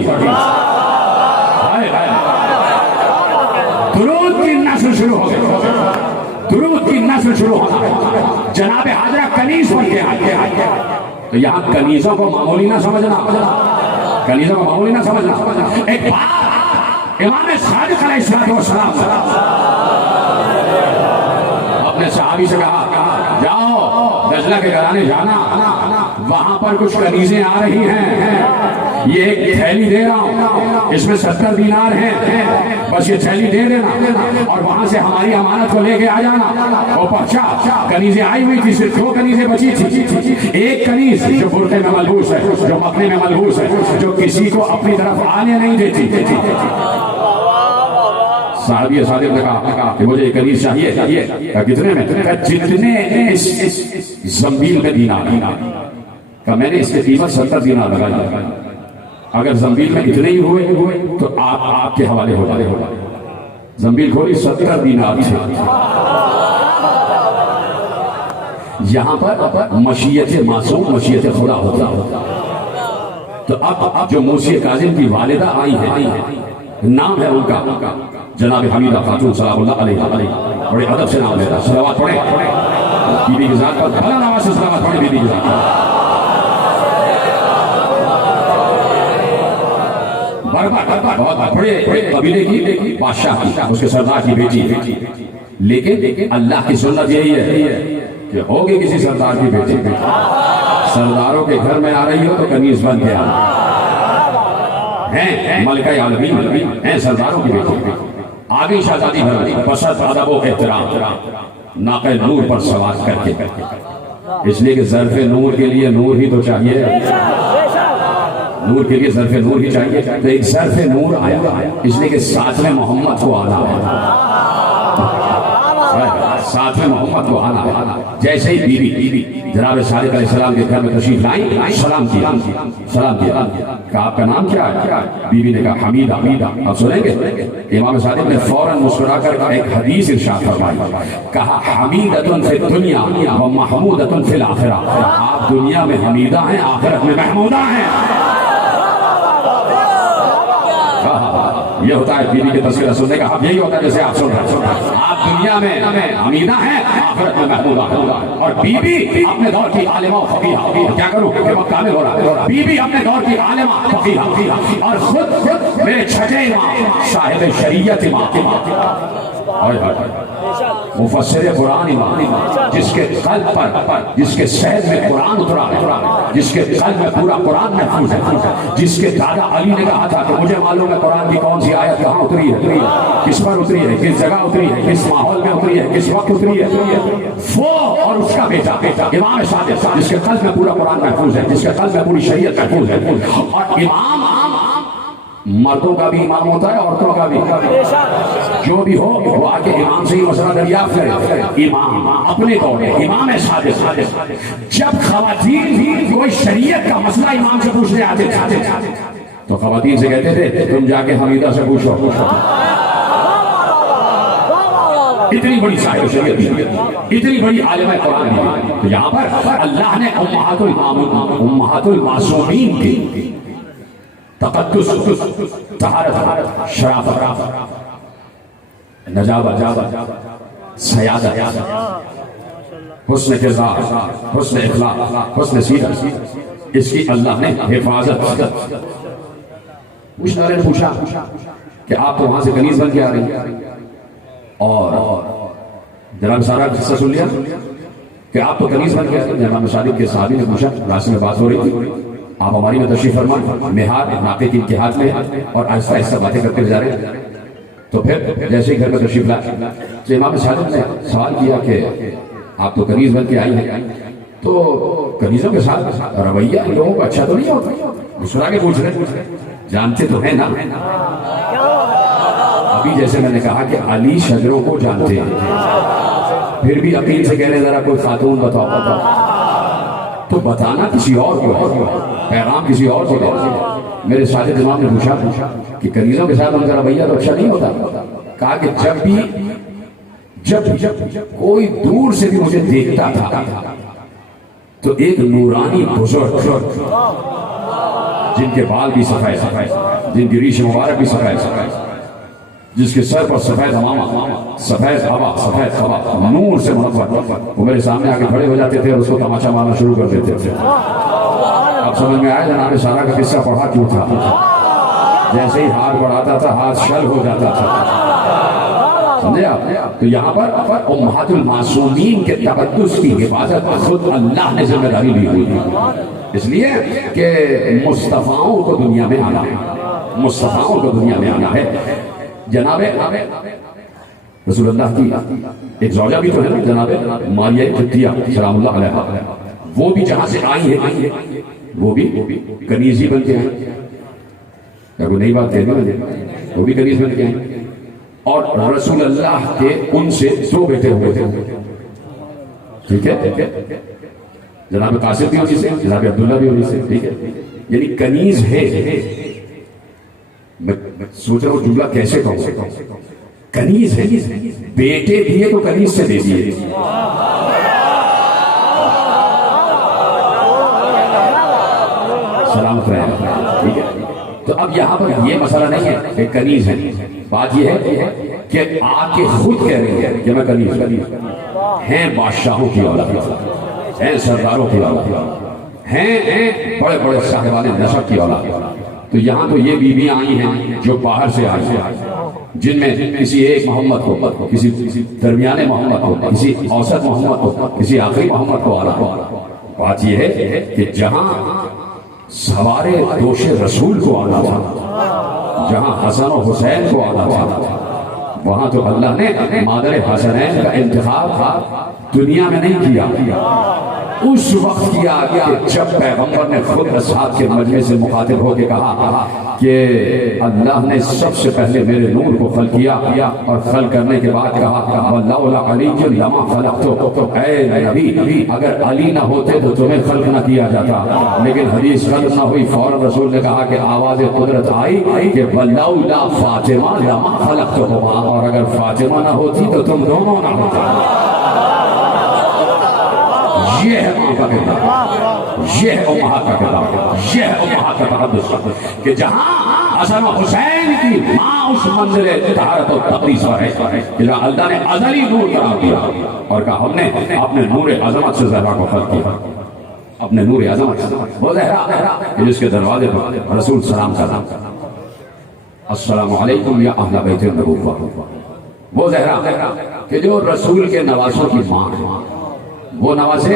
दुरूद की नस्ल शुरू हो गई, दुरूद की नस्ल शुरू होना। जनाब हाजरा कनीज बन के आए। तो यहाँ कनीजों को मामूली ना समझना, कनीजों को मामूली ना समझना। एक बात इमाम सादिक अलैहिस्सलाम अपने सहाबी से कहा जाओ दजला के घराने जाना, वहां पर कुछ कनीजें आ रही हैं, ये एक थैली दे रहा हूं, इसमें 70 दीनार हैं, बस ये थैली दे देना और वहां से हमारी अमानत को लेके आ जाना। वो पहुंचा, कनीजें आई हुई थी, सिर्फ 2 कनीजें बची थी। एक कनीज जो बुर्के में मलबूस है, जो मकने में मलबूस है, जो किसी को अपनी तरफ आने नहीं देती। साहबी सादिक ने कहा कि मुझे एक कनीज चाहिए। कितने में? जितने इस जंबील में दीनार का, मैंने इसकी कीमत 70 दीनार लगाई। अगर जंबील में इतने ही हुए तो आपके हवाले हो जाए। जंबील खोली 70 दीनार थे। यहाँ पर मशीयत मासूम, मशीयत खुदा होता। तो अब जो मूसी काजिम की वालिदा आई है, नाम है उनका जनाब हमीदा खातून सलामुल्लाह अलैहा, बड़े अदब से नाम लेता। सलावत पढ़े बीबी की जात पर, भला नवाज से सलावत पढ़े बीबी की जात पर। बहुत बड़े कबीले की बादशाह की, उसके सरदार की बेटी। लेकिन अल्लाह की सुन्नत यही है कि होगी किसी सरदार की बेटी, सरदारों के घर में आ रही हो तो कनीज बन के हैं, मलिका आलमीन हैं, सरदारों की बेटी। आगे शहजादी घर पसंद अदब व एहतराम नाक़े नूर पर सवार करके, इसलिए कि ज़र्फ़े नूर के लिए नूर ही तो चाहिए, नूर के लिए ज़र्फ़े नूर ही चाहिए। तो एक ज़र्फ़े नूर आया, इसलिए कि साथ में मोहम्मद को आना है, साथ में मोहम्मद को आना है। जैसे ही बीबी जनाब सादिक अलैहिस्सलाम के घर में तशरीफ लाई, सलाम किया। कहा आपका नाम क्या है? बीबी ने कहा हमीदा। अब सुनेंगे इमाम सादिक ने फौरन मुस्कुराकर एक हदीस इरशाद फरमाई, कहा हमीदतुन फिद दुनिया व महमूदतुन फिल आखिरह। आप दुनिया में हमीदा हैं, आखिरत में महमूदा हैं। ये होता है बीबी के तस्वीर सुनने का, अब यही होता है जैसे आप सुन रहे हैं। आप दुनिया में हमीदा हैं, आखिरत में महमूदा है। और बीबी अपने दौर की आलिमा फकीहा, क्या करूं कि वक्त कामिल हो रहा है, बीबी अपने दौर की आलिमा फकीहा और खुद मेरे छठे इमाम साहिब शरीयत इमाम मुफस्सिर कुरान इमाम जिसके कल्ब पर, जिसके सहन में कुरान उतरा है, जिसके कल्ब में पूरा कुरान महफूज है, जिसके दादा अली ने कहा था कि मुझे मालूम है कुरान की कौन सी आयत कहाँ उतरी है, किस पर उतरी है, किस जगह उतरी है, किस माहौल में उतरी है, किस वक्त उतरी है, वो और उसका बेटा इमाम सादिक जिसके कल्ब में पूरा कुरान महफूज है, जिसके कल्ब में पूरी शरीयत महफूज है। और इमाम मर्दों का भी इमाम होता है, औरतों का भी, जो भी हो वो आके इमाम से ही मसला दरियाफ्त करे। इमाम अपने तौर पर इमाम सादिक जब खवातीन कोई शरीयत का मसला इमाम से पूछने आते थे तो खवातीन से कहते थे तुम जाके हमीदा से पूछो। इतनी बड़ी साहिब शरीयत, इतनी बड़ी आलिम कुरान थी। तो यहाँ पर अल्लाह ने उम्महातुल मासूमीन की तक़द्दुस, तहारत, शराफत, नजाबत, सयादत, हुस्न किरदार, हुस्न इखलाक, हुस्न सीरत, इसकी अल्लाह ने हिफाजत। पूछने वाले ने पूछा कि आप तो वहां से कनीज बन के आ रही, और जनाब सारा किस्सा सुन लिया कि आप तो कनीज बन के, जनाब सादिक के साहबी ने पूछा, रास्ते में बात हो रही थी, आप हमारी में तशरीफ फरमा, मेहार नाते की इत्तेहाद में, और आहिस्ता आहिस्ता बातें करते जा रहे हैं। तो फिर जैसे ही घर में तशरीफ लाए तो इमाम सादिक ने सवाल किया कि आप तो कनीज बन के आई हैं, तो कनीजों के साथ रवैया लोगों को अच्छा तो नहीं होता? मुस्कुरा के पूछ रहे, जानते तो है ना? अभी जैसे मैंने कहा कि अली शजरों को जानते हैं, फिर भी अकील से कहने जरा कोई खातून बताओ, तो बताना किसी और को, पैगाम किसी और को। मेरे साथी इमाम ने पूछा कि कनीजों के साथ उनका रवैया तो अच्छा नहीं होता? कहा कि जब कोई दूर से भी मुझे देखता था तो एक नूरानी बुजुर्ग जिनके बाल भी सफेद, जिनकी रीश मुबारक भी सफेद, जिसके सर पर सफेद अमामा, सफेद हवा, सफेद हवा, नूर से मुनव्वर, वो मेरे सामने आके खड़े हो जाते थे और उसको तमाचा मारना शुरू कर देते थे। अब समझ में आया जनाब सारा का किस्सा पढ़ा क्यों था? जैसे ही हाथ बढ़ाता था हाथ शल हो जाता था, समझे आप? तो यहाँ पर उम्महातुल मासूमीन के तक़द्दुस की हिफाजत खुद अल्लाह ने जिम्मेदारी ली हुई है, इसलिए कि मुस्तफ़ाओं को दुनिया में आना है, मुस्तफ़ाओं को दुनिया में आना है। जनाबे रसूलुल्लाह की एक ज़ौजा भी तो है ना, जनाबे मारिया किब्तिया सलामुल्लाह अलैहा, वो भी जहां से आई है वो भी कनीज़ी बन के आई। क्या कोई नई बात कहनी है? वो भी कनीज़ बन के आई, और रसूलुल्लाह के उनसे 2 बेटे हुए थे, ठीक है? जनाब कासिम भी उन्हीं से, जनाब अब्दुल्ला भी उन्हीं से, ठीक है? यानी कनीज़ है। मैं सोच रहा हूँ जुमला कैसे कहूँ, कनीज है, बेटे दिए तो कनीज से दे दिए। सलाम कराया, ठीक है? तो अब यहाँ पर ये मसला नहीं है कि कनीज है, बात ये है कि आके खुद कह रही है कि मैं कनीज हैं, बादशाहों की औलाद हैं, सरदारों की औलाद हैं, बड़े बड़े साहिबाने नसब की औलाद। तो यहाँ तो ये बीवियां आई हैं जो बाहर से आई हैं, जिनमें किसी एक मोहम्मद को, किसी दरमियाने मोहम्मद को, किसी औसत मोहम्मद को, किसी आखिरी मोहम्मद को आना। बात यह है कि जहां सवारे दोषे रसूल को आना था, जहां हसन और हुसैन को आना था, वहां तो अल्लाह ने मादर हसनैन का इंतखाब दुनिया में नहीं किया, उस वक्त किया कि जब पैगंबर ने खुद असहाब के मजमे से मुखातिब होकर कहा कि अल्लाह ने सबसे पहले मेरे नूर को खल किया, और खल करने के बाद कहा वल्लौला अली लमा खलक़तु, तो ऐ नबी अगर अली ना होते तो तुम्हें खल्क ना किया जाता। लेकिन हदीस खत्म ना हुई, फौरन रसूल ने कहा कि आवाज़ कुदरत आई कि वल्लौला फातिमा लमा खलक़तुहुमा, और अगर फातिमा ना होती तो तुम दोनों ना होते। ये है मां का किरदार, ये है उम्महात का किरदार, ये है उम्महात का तक़द्दुस कि जहां हसन और हुसैन की मां उस मंजिले तहारत और तक़दीस पर है, जहां अल्लाह ने अज़ली नूर करार दिया और कहा हमने अपने नूर अज़मत से ज़हरा को खल्क़ किया, अपने नूर अज़मत से। वो ज़हरा जिसके दरवाजे पर रसूल सलाम का नाम, अस्सलामु अलैकुम या अहले बैत नबुव्वह, वो जहरा कि जो रसूल के नवासों की माँ है, वो नवासे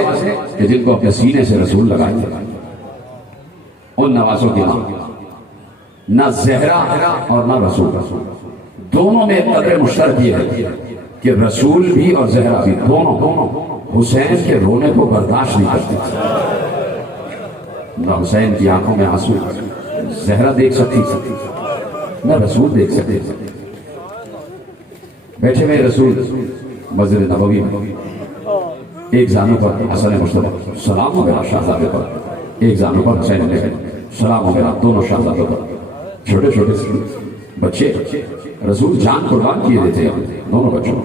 कि जिनको अपने सीने से रसूल लगाए, उन नवासों की माँ। न जहरा और न रसूल, दोनों में कदर मुश्तरक ये है कि रसूल भी और जहरा भी दोनों हुसैन के रोने को बर्दाश्त नहीं करते। न हुसैन की आंखों में आंसू जहरा देख सकती, न रसूल देख सकते। बैठे हुए रसूल मस्जिद नबवी में, एक जानू पर हसन मुश्तबा सलाम हो गया शहजादे पर, एक जानू पर हुसैन ने सलाम हो गया दोनों शहजादों पर। छोटे छोटे बच्चे रसूल जान कुर्बान किए देते हैं दोनों बच्चों।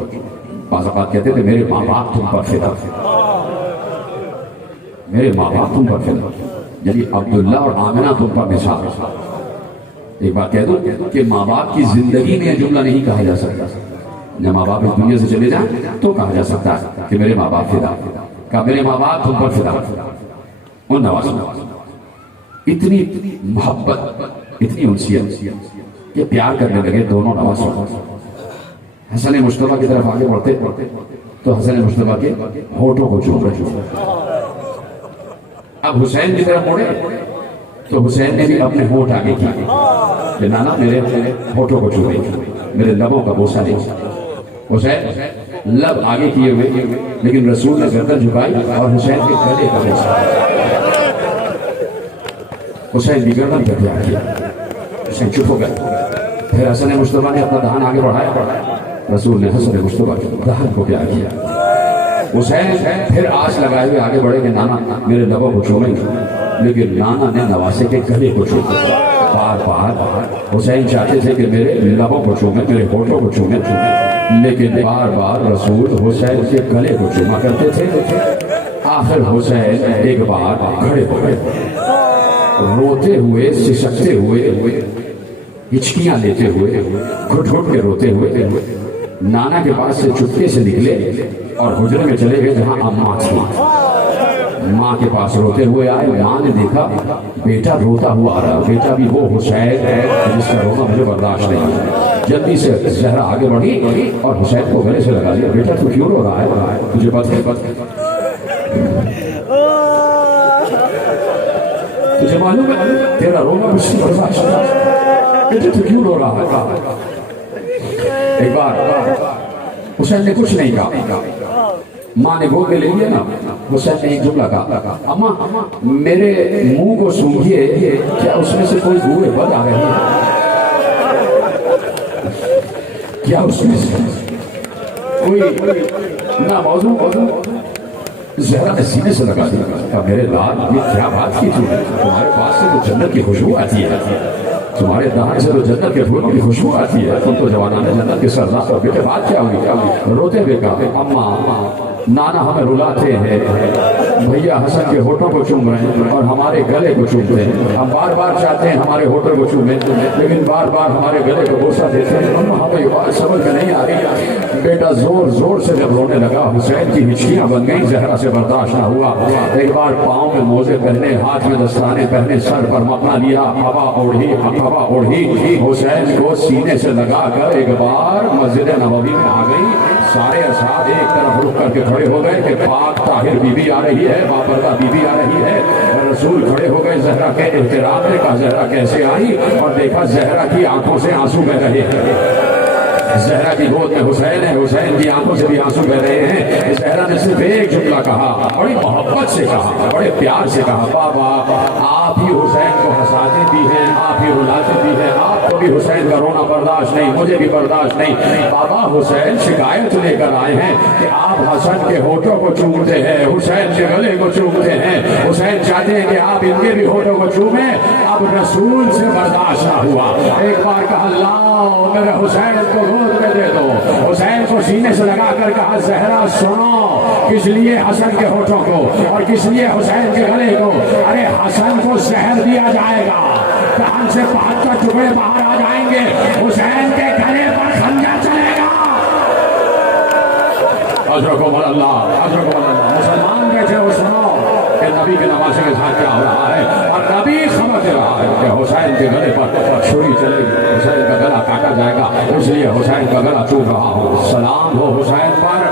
बाज़ औक़ात कहते थे मेरे माँ बाप तुम पर फिदा, मेरे माँ बाप तुम पर फिदा, यानी अब्दुल्ला और आमिना तुम पर मिसाल। एक बात कह दो कि माँ बाप की जिंदगी में यह जुमला नहीं कहा जा सकता। जब माँ बाप इस दुनिया से चले जाए तो कहा जा सकता है कि मेरे माँ बाप फिदा, का मेरे माँ बाप तुम पर फिदा। उन नवाज़ों इतनी मोहब्बत, इतनी उनसियत कि प्यार करने लगे दोनों नवाज़ों। हसन मुश्तबा की तरफ आगे बढ़ते तो हसन मुश्तबा के होठों को चूम रहे। अब हुसैन की तरफ मुड़े तो हुसैन ने भी अपने होठ आगे किए कि नाना मेरे होठों को चूमे, मेरे लबों का बोसा नहीं। हुसैन लब आगे किए हुए, लेकिन रसूल ने गर्दन झुकाई और हुसैन के गले का बोसा। हुसैन भी गर्दन पर ध्यान किया, हुसैन चुप हो गया। फिर हसन मुश्तबा ने अपना दहन आगे बढ़ाया, रसूल ने हसन मुश्तबा के दहन को प्यार किया। हुसैन फिर आस लगाए हुए आगे बढ़े कि नाना मेरे लबों को चूमेंगे, लेकिन नाना ने नवासे के गले को चूमा। बार बार हुसैन चाहते थे कि मेरे लबों को चूमे, मेरे होठों को चूमे, लेकिन बार बार रसूल हुसैन के गले को चूमा करते थे। आखिर हुसैन एक बार खड़े हो गए, रोते हुए, सिसकते हुए, हिचकियां लेते हुए, घुट घुट के रोते हुए नाना के पास से चुपके से निकले और हुजरे में चले गए जहां अम्मा थी। माँ के पास रोते हुए आए। माँ ने देखा बेटा रोता हुआ आ रहा, बेटा भी वो हुसैन है जिसका रोना मुझे बर्दाश्त नहीं है। जल्दी से जहरा आगे बढ़ी और हुसैन को गले से लगा लिया। बेटा तू क्यों रो रहा है, तुझे पता है, तुझे मालूम है तेरा रोना मुझसे बर्दाश्त नहीं, बेटा तू क्यों रो रहा है। एक बार हुसैन ने कुछ नहीं कहा, माँ ने गोद में ले लिया ना। हुसैन ने एक जुमला कहा, अम्मा मेरे मुंह को सूंघिए, क्या उसमें से कोई बूए बद आ रही है, क्या उसमें से कोई ना मौजू। जहरा ने सीने से लगा दिया, मेरे लाल ये क्या बात की तुमने, तुम्हारे पास से तो जन्नत की खुशबू आती है, तुम्हारे दाएं से तो जन्नत के फूलों की खुशबू आती है, तुम तो जवाना ने जन्नत के सरदार हो। बेटे बात क्या हुई, रोते हुए कहा, अम्मा नाना हमें रुलाते हैं, भैया हसन के होठों को चूम रहे हैं और हमारे गले को चूमते हैं। हम बार बार चाहते हैं हमारे होठों को चूमे, लेकिन बार बार हमारे गले को बोसा देते हैं। अम्मा हमें ये बात समझ में नहीं आ रही। बेटा जोर जोर से जब रोने लगा, हुसैन की हिचकियां बन गई, जहरा से बर्दाश्त न हुआ। एक बार पाँव में मोजे पहने, हाथ में दस्ताने पहने, सर पर मपना लिया, हवा ओढ़ी, हुसैन को सीने से लगाकर एक बार मस्जिद नबवी में आ गई। सारे असाद एक तरफ रुक करके खड़े हो गए कि पाक ताहिर बीबी आ रही है, बाबरदा बीबी आ रही है। रसूल खड़े हो गए जहरा के एहतराम में, कहा जहरा कैसे आई, और देखा जहरा की आंखों से आंसू बह रहे हैं। जहरा की गोद में हुसैन है, हुसैन की आंखों से भी आंसू बह रहे हैं। जहरा ने सिर्फ एक जुमला कहा, बड़ी मोहब्बत से कहा, बड़े प्यार से कहा, बाबा आप ही हुसैन को हंसाते भी हैं, आप ही रुलाते भी हैं, आपको भी हुसैन का रोना बर्दाश्त नहीं, मुझे भी बर्दाश्त नहीं। बाबा हुसैन शिकायत लेकर आए हैं कि आप हसन के होठों को चूमते हैं, हुसैन के गले को चूमते हैं। हुसैन चाहते हैं कि आप इनके भी होठों को चूमे। अब रसूल से बर्दाश्त ना हुआ, एक बार कहा लाओ मेरे हुसैन को गोद में दे दो। हुसैन को सीने से लगाकर कहा, जहरा सुनो, किस लिए हसन के होठों को और किस लिए हुसैन के गले को। अरे हसन को जहर दिया जाएगा, कान से 5 टुकड़े बाहर आ जाएंगे, हुसैन के गले पर खंजर चलेगा। मुसलमान बैठे हो, सुनो कि नबी के नवासे के साथ क्या हो रहा है, और नबी समझ रहा है कि हुसैन के गले पर छुरी चलेगी, हुसैन का गला काटा जाएगा, इसलिए हुसैन का गला चूम रहा रहा हूँ। सलाम हो हुसैन पर,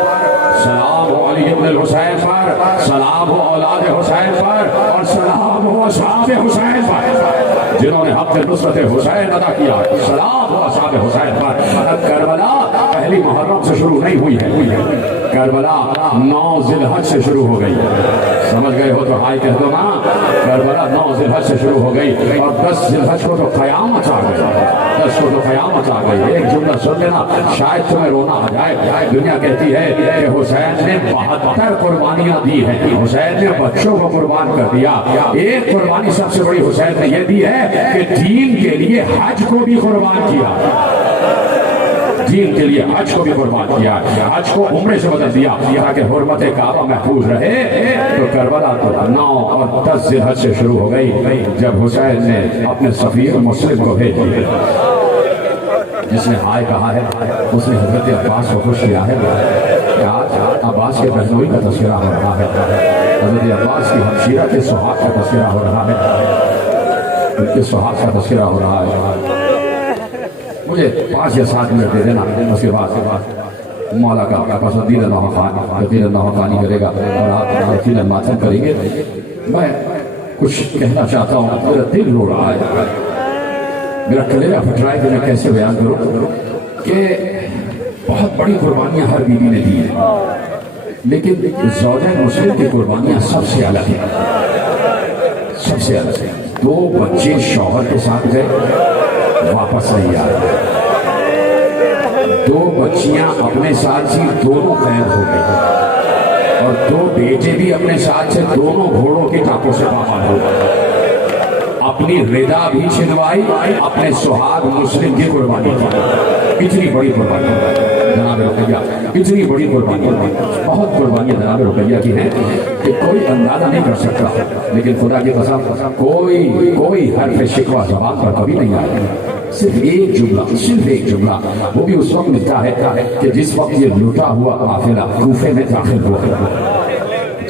सलाम हो अली इब्न हुसैन पर, सलाम हो औलाद हुसैन पर, और सलाम हो असहाब हुसैन पर जिन्होंने हक़ नुसरत हुसैन अदा किया। सलाम हो असहाब हुसैन पर। करबला पहली मुहर्रम से शुरू नहीं हुई है, करबला 9 ज़िलहज से शुरू हो गई। समझ गए हो तो हाय कह दो ना। करबला 9 ज़िलहज से शुरू हो गई और 10 ज़िलहज को तो क़यामत आ गई, 10 को तो क़यामत आ गई। एक जुमला सुन लेना, शायद तुम्हें रोना आ जाए। दुनिया कहती है कि हुसैन ने 72 कुर्बानियां दी हैं, हुसैन ने बच्चों को कुर्बान कर दिया। एक कुर्बानी सबसे बड़ी हुसैन ने यह दी है कि दीन के लिए हज को भी कुर्बान किया, दीन के लिए हज को भी कुर्बान किया, हज को उम्रे से बदल दिया ताकि हुर्मत काबा महफूज रहे। तो करबला तो 9 और 10 ज़िलहज से शुरू हो गई जब हुसैन ने अपने सफीर मुस्लिम को भेज दिया। जिसने हाय कहा है उसने हजरत अब्बास को खुश किया है। आज अब्बास के बहनोई का तस्करा हो रहा है, हजरत अब्बास की हमशीरा के सुहाग का तस्करा हो रहा है, उनके सुहाग का तस्करा हो रहा है। मुझे 5 या 7 मिनट दे देना, उसके बाद मौला का पसंदीदा नौखानी करेगा और आप यकीनन मातम करेंगे। मैं कुछ कहना चाहता हूँ, मेरा दिल रो रहा है, मेरा कलेजा फट रहा है कि मैं कैसे बयान करूँ कि बहुत बड़ी कुर्बानियाँ हर बीवी ने दी है, लेकिन ज़ौजा मुस्लिम की कुर्बानियाँ सबसे अलग है, सबसे अलग है। 2 बच्चे शौहर के साथ गए, वापस नहीं आ रहे। 2 बच्चियां अपने साथ थी, दोनों कैद हो गई, और 2 बेटे भी अपने साथ थे, दोनों घोड़ों की टापों से पामाल हो गए। अपनी रिदा भी छिनवाई, अपने सुहाग मुस्लिम की कुर्बानी की। इतनी बड़ी कुर्बानी जनाब रुकैया, इतनी बड़ी कुर्बानी, बहुत कुर्बानियां जनाब रुकैया की हैं कि कोई अंदाजा नहीं कर सकता। लेकिन खुदा की कसम कोई हर्फ शिकवा ज़बान पर कभी नहीं आया। सिर्फ एक जुमला, सिर्फ एक जुमला, वो भी उस वक्त मिलता है कि जिस वक्त ये लुटा हुआ काफिला कूफे में दाखिल हुआ,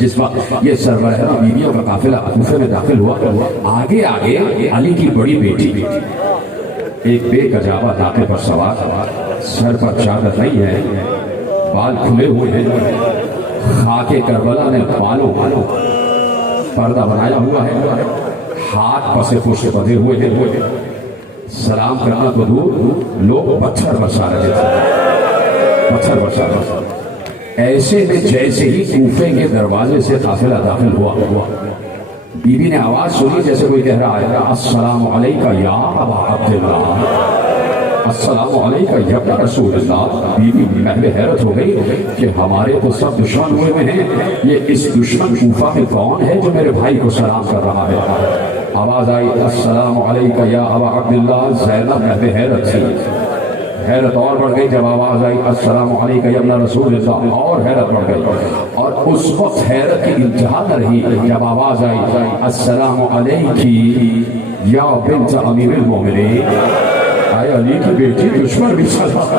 जिस वक्त ये सरबराह बीवियों का काफिला कूफे में दाखिल हुआ, आगे आगे अली की बड़ी बेटी एक बेगजावा दाके पर सवार, सर पर चादर नहीं है, बाल खुले हुए हैं, खाके करबला ने बालों पर्दा बनाया हुआ है, हाथ पसे पुसे बंधे हुए हैं, सलाम करना तो दूर, लोग पत्थर बरसा रहे थे, पत्थर बरसा रहे। ऐसे में जैसे ही कूफे के दरवाजे से काफिला दाखिल हुआ, बीबी ने आवाज सुनी जैसे कोई कह रहा है अस्सलामु अलैका या अबा अब्दुल्लाह, अस्सलामु अलैका या रसूलल्लाह। बीबी महले हैरत हो गई कि हमारे तो सब दुश्मन हुए हैं, ये इस दुश्मन कूफा में कौन है जो मेरे भाई को सलाम कर रहा है। आवाज आई अस्सलामु अलैका या अबा अब्दुल्लाह। ज़ैनब महले हैरत थी, हैरत और बढ़ गई जब आवाज आई अस्सलामु अलैका या रसूलल्लाह, और हैरत बढ़ गई। और उस वक्त हैरत की इंतहा न रही जब आवाज आई अस्सलामु अलैकी या बिन्त अमीरुल मोमिनीन, आए अली की बेटी दुश्मन भी सलाम।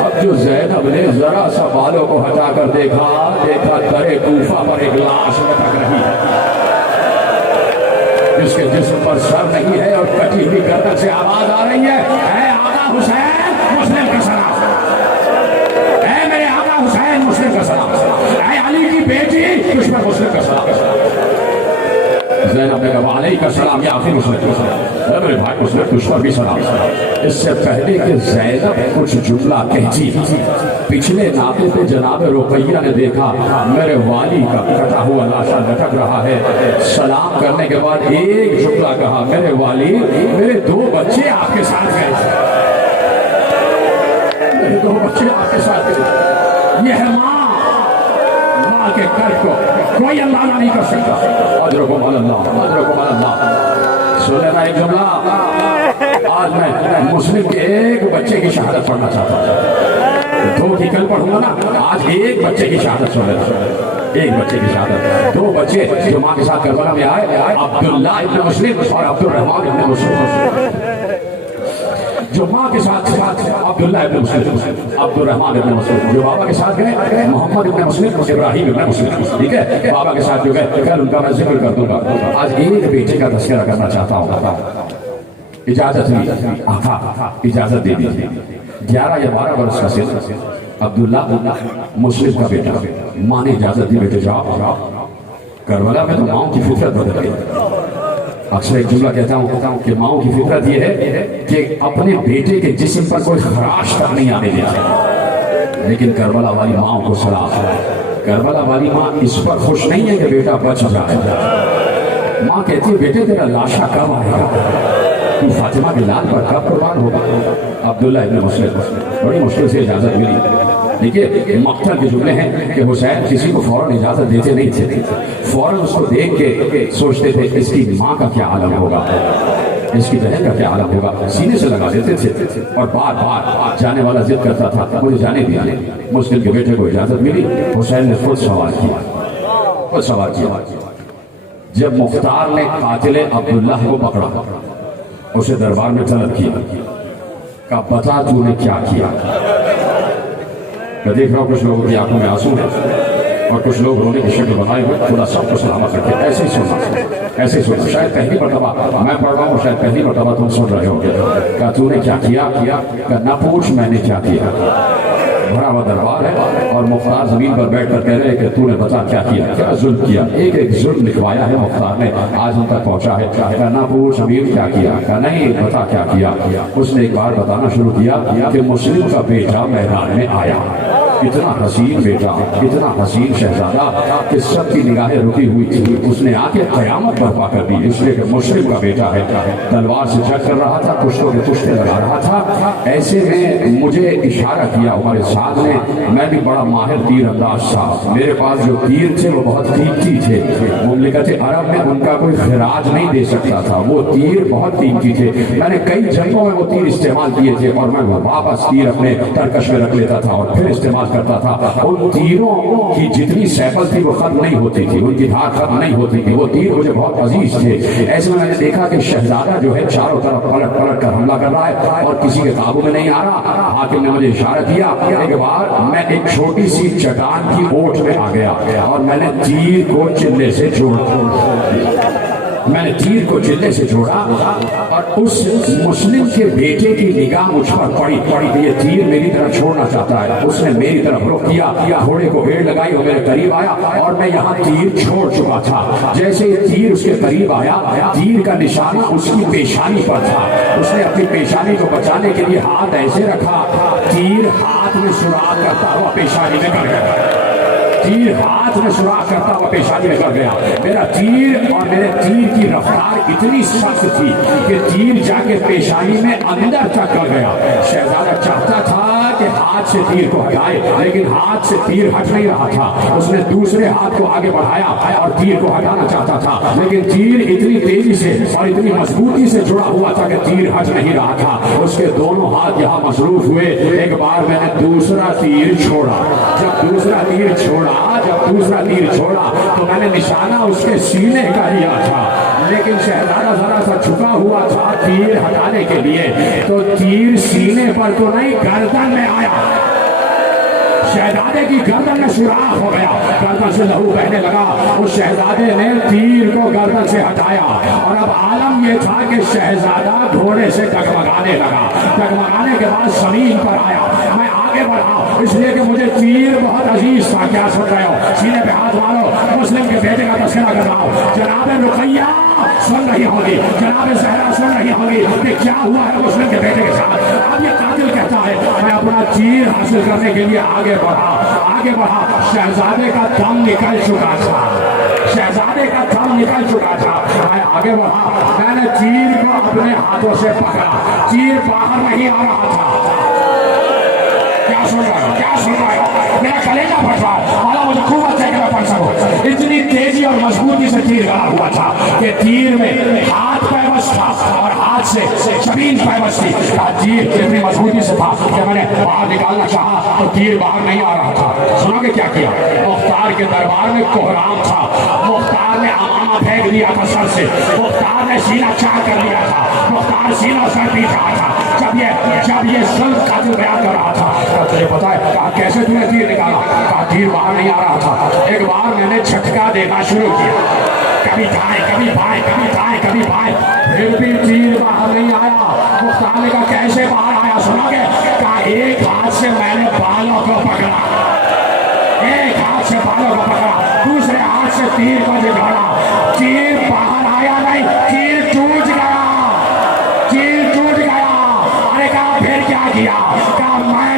अब जो ज़ैनब ने जरा सा बालों को हटाकर देखा दरे कूफा पर एक लाश लटक रही है, जिसके जिस्म पर सर नहीं है और कटी हुई गर्दन से आवाज आ रही है आका हुसैन मुस्लिम का सलाम, ऐ मेरे आका हुसैन मुस्लिम का सलाम, ऐ अली की बेटी दुश्मन मुस्लिम का सलाम। ज़ैनब ने कहा अलैका सलाम या आखिर मुस्लिम, मेरे भाई मुस्लिम दुश्मन भी सलाम। इससे पहले कि ज़ैनब कुछ जुमला कहती, पिछले नाते पे जनाब रुकैया ने देखा मेरे वाली का कटा हुआ लाशा लटक रहा है। सलाम करने के बाद एक जुमला कहा मेरे वाली मेरे 2 बच्चे आपके साथ गए, मेरे 2 बच्चे आपके साथ गए। ये है माँ के कर्ज को कोई अंदाजा नहीं कर सकता। अजरुकुम अल्लाह, अजरुकुम अल्लाह। सुन लेना एक जुमला, आज मैं मुस्लिम के एक बच्चे की शहादत पढ़ना चाहता हूँ, 2 की कल पढ़ूंगा ना, आज एक बच्चे की शहादत सुन लेना, एक बच्चे की शहादत। 2 बच्चे जो माँ के साथ करबला में आए, अब्दुल्लाह इब्न मुस्लिम और अब्दुर्रहमान इब्न मुस्लिम। जो माँ के साथ अब्दुल्लाह इब्न मुस्लिम, अब्दुर्रहमान इब्न मुस्लिम। जो बाबा के साथ गए मोहम्मद इब्न मुस्लिम, इब्राहिम इब्न मुस्लिम। ठीक है, बाबा के साथ जो गए कल उनका मैं जिक्र कर दूंगा। आज एक बेटे का तस्करा करना चाहता हूँ, इजाजत हुई, आका इजाजत दे दीजिए। 11 या 12 वर्ष का सिन, अब्दुल्ला मुस्लिम का बेटा, माँ ने इजाजत दी, बेटे जाओ। करबला में तो माओ की फितरत बदल गई। अक्सर एक जुमला कहता हूँ कि माओ की फितरत ये है कि अपने बेटे के जिस्म पर कोई खराश तक नहीं आने देती। लेकिन करबला वाली माओ को सलाह, करबला वाली माँ इस पर खुश नहीं है कि बेटा बच जाए। माँ कहती है बेटे तेरा लाशा कब आएगा, तू फातिमा के लाल पर कब कुर्बान होगा। अब्दुल्ला इब्न मुस्लिम बड़ी मुश्किल से इजाजत मिली। देखिए मक्तल के जुमले हैं कि हुसैन किसी को फौरन इजाजत देते नहीं थे, फौरन उसको देख के सोचते थे इसकी माँ का क्या आलम होगा, इसकी बहन का क्या आलम होगा, सीने से लगा देते थे। और बार बार जाने वाला जिद करता था मुझे जाने दिया। मुस्लिम के बेटे को इजाजत मिली, हुसैन ने खुद सवाल किया। जब मुख्तार ने कातिले अब्दुल्ला को पकड़ा, उसे दरबार में तलब किया, कहा बता तूने क्या किया। मैं देख रहा हूँ कुछ लोगों की आंखों में आंसू है और कुछ लोग रोने की शक्ल बनाए हुए, खुदा सबको सलामत रखे। ऐसे ही सुनना। शायद पहली मरतबा मैं पढ़ रहा हूँ, शायद पहली मरतबा तुम सुन रहे होगे। क्या तूने क्या किया, ना पूछ मैंने क्या किया। भरा हुआ दरबार है और मुख्तार जमीन पर बैठकर कह रहे हैं कि तूने बता क्या किया, क्या जुल्म किया। एक एक जुल्म लिखवाया है मुख्तार ने, आज उन तक पहुंचा है। क्या ना पूछ अमीर क्या किया, क्या नहीं बता क्या किया। उसने एक बार बताना शुरू किया कि मुस्लिम का बेटा मैदान में आया, इतना हसीन बेटा, इतना हसीन शहजादा कि सबकी निगाहें रुकी हुई थी। उसने आके कयामत बर्पा कर दी, इसलिए कि मुस्लिम का बेटा है। तलवार से जंग कर रहा था, पुश्तों के पुश्ते लगा रहा था। ऐसे में मुझे इशारा किया हमारे साथ ने, मैं भी बड़ा माहिर तीर अंदाज था, मेरे पास जो तीर थे वो बहुत कीमती थे। मुमलिकत अरब में उनका कोई खिराज नहीं दे सकता था, वो तीर बहुत कीमती थे। मैंने कई जंगों में वो तीर इस्तेमाल किए थे और मैं वापस तीर अपने तरकश में रख लेता था और फिर इस्तेमाल करता था। उन तीरों की जितनी सैकल थी वो खत्म नहीं होती थी, उनकी धार खत्म नहीं होती थी। वो तीर मुझे बहुत अजीज थे। ऐसे में मैंने देखा कि शहजादा जो है चारों तरफ पलट पलट कर हमला कर रहा है और किसी के काबू में नहीं आ रहा। हाकिम ने मुझे इशारा किया। एक बार मैं एक छोटी सी चट्टान की ओट में आ गया और मैंने तीर को चिल्ले से जोड़ा और उस मुस्लिम के बेटे की निगाह मुझ पर पड़ी। ये तीर मेरी तरफ छोड़ना चाहता है। उसने मेरी तरफ रुख किया, घोड़े को भेड़ लगाई और मेरे करीब आया और मैं यहाँ तीर छोड़ चुका था। जैसे ये तीर उसके करीब आया, तीर का निशाना उसकी पेशानी पर था। उसने अपनी पेशानी को बचाने के लिए हाथ ऐसे रखा, तीर हाथ में सुराख करता हुआ पेशानी में कर गया। तीर हाथ में सुराख करता हुआ पेशानी में कर गया। मेरा तीर और मेरे तीर की रफ्तार इतनी सख्त थी कि तीर जाके पेशानी में अंदर तक कर गया। शहजादा चाहता था कि हाथ से तीर को हटाए, लेकिन हाथ से तीर हट नहीं रहा था। उसने दूसरे हाथ को आगे बढ़ाया और तीर को हटाना चाहता था, लेकिन तीर इतनी तेजी से और इतनी मजबूती से जुड़ा हुआ था कि तीर हट नहीं रहा था। उसके दोनों हाथ यहाँ मसरूफ हुए। एक बार मैंने दूसरा तीर छोड़ा। जब दूसरा तीर छोड़ा तो मैंने निशाना उसके सीने का लिया था, लेकिन शहजादा जरा सा झुका हुआ था तीर हटाने के लिए, तो तीर सीने पर तो नहीं गर्दन में आया। शहजादे की गर्दन में सुराख हो गया, गर्दन से लहू बहने लगा। उस शहजादे ने तीर को गर्दन से हटाया और अब आलम यह था कि शहजादा घोड़े से डगमगाने लगा। डगमगाने के बाद जमीन पर आया। मैं आगे बढ़ा इसलिए कि मुझे तीर बहुत अजीज था। क्या सुन रहे हो? सीने पे हाथ मारो। मुस्लिम के बेटे का तस्करा कर रहा हूँ। जनाब रुकैया सुन रही होगी, जनाब सहरा सुन रही होगी कि क्या हुआ है मुस्लिम के बेटे के साथ। अब ये कातिल कहता है मैं अपना तीर हासिल करने के लिए आगे बढ़ा। शहजादे का दम निकल चुका था। मैं आगे बढ़ा। मैंने तीर को अपने हाथों से पकड़ा। तीर बाहर नहीं आ रहा था। क्या सुन रहे हो? मेरा कलेजा फट रहा है। वाला मुझे खूब अच्छा मैं पढ़ सकूं। इतनी तेजी और मजबूती से तीर गड़ा हुआ था कि तीर में हाथ पैबस था और हाथ से जमीन पैबस थी। तीर इतनी मजबूती से था कि मैंने बाहर निकालना चाहा तो तीर बाहर नहीं आ रहा था। सुनोगे क्या किया? मुख्तार के दरबार में कोहराम था। मुख्तार ने अमामा फेंक दिया था सर से। मुख्तार ने सीना चाक कर लिया था। मुख्तार सीना सर पीट रहा था। जब ये जुल्म कातिल बयान कर रहा था तुझे पता है? कहा कैसे तूने तीर निकाला? कहा तीर बाहर नहीं आ रहा था। एक बार मैंने झटका देना शुरू किया, कभी दाएं कभी बाएं, कभी दाएं कभी बाएं, फिर भी तीर बाहर नहीं आया। मुख्तार ने कहा कैसे बाहर आया सुनोगे? कहा एक हाथ से मैंने बालों को पकड़ा, एक हाथ से बालों को पकड़ा, दूसरे हाथ से तीर को झुकाया, तीर बाहर आया नहीं, तीर टूट गया, तीर टूट गया। अरे कहा फिर क्या किया? कहा मैं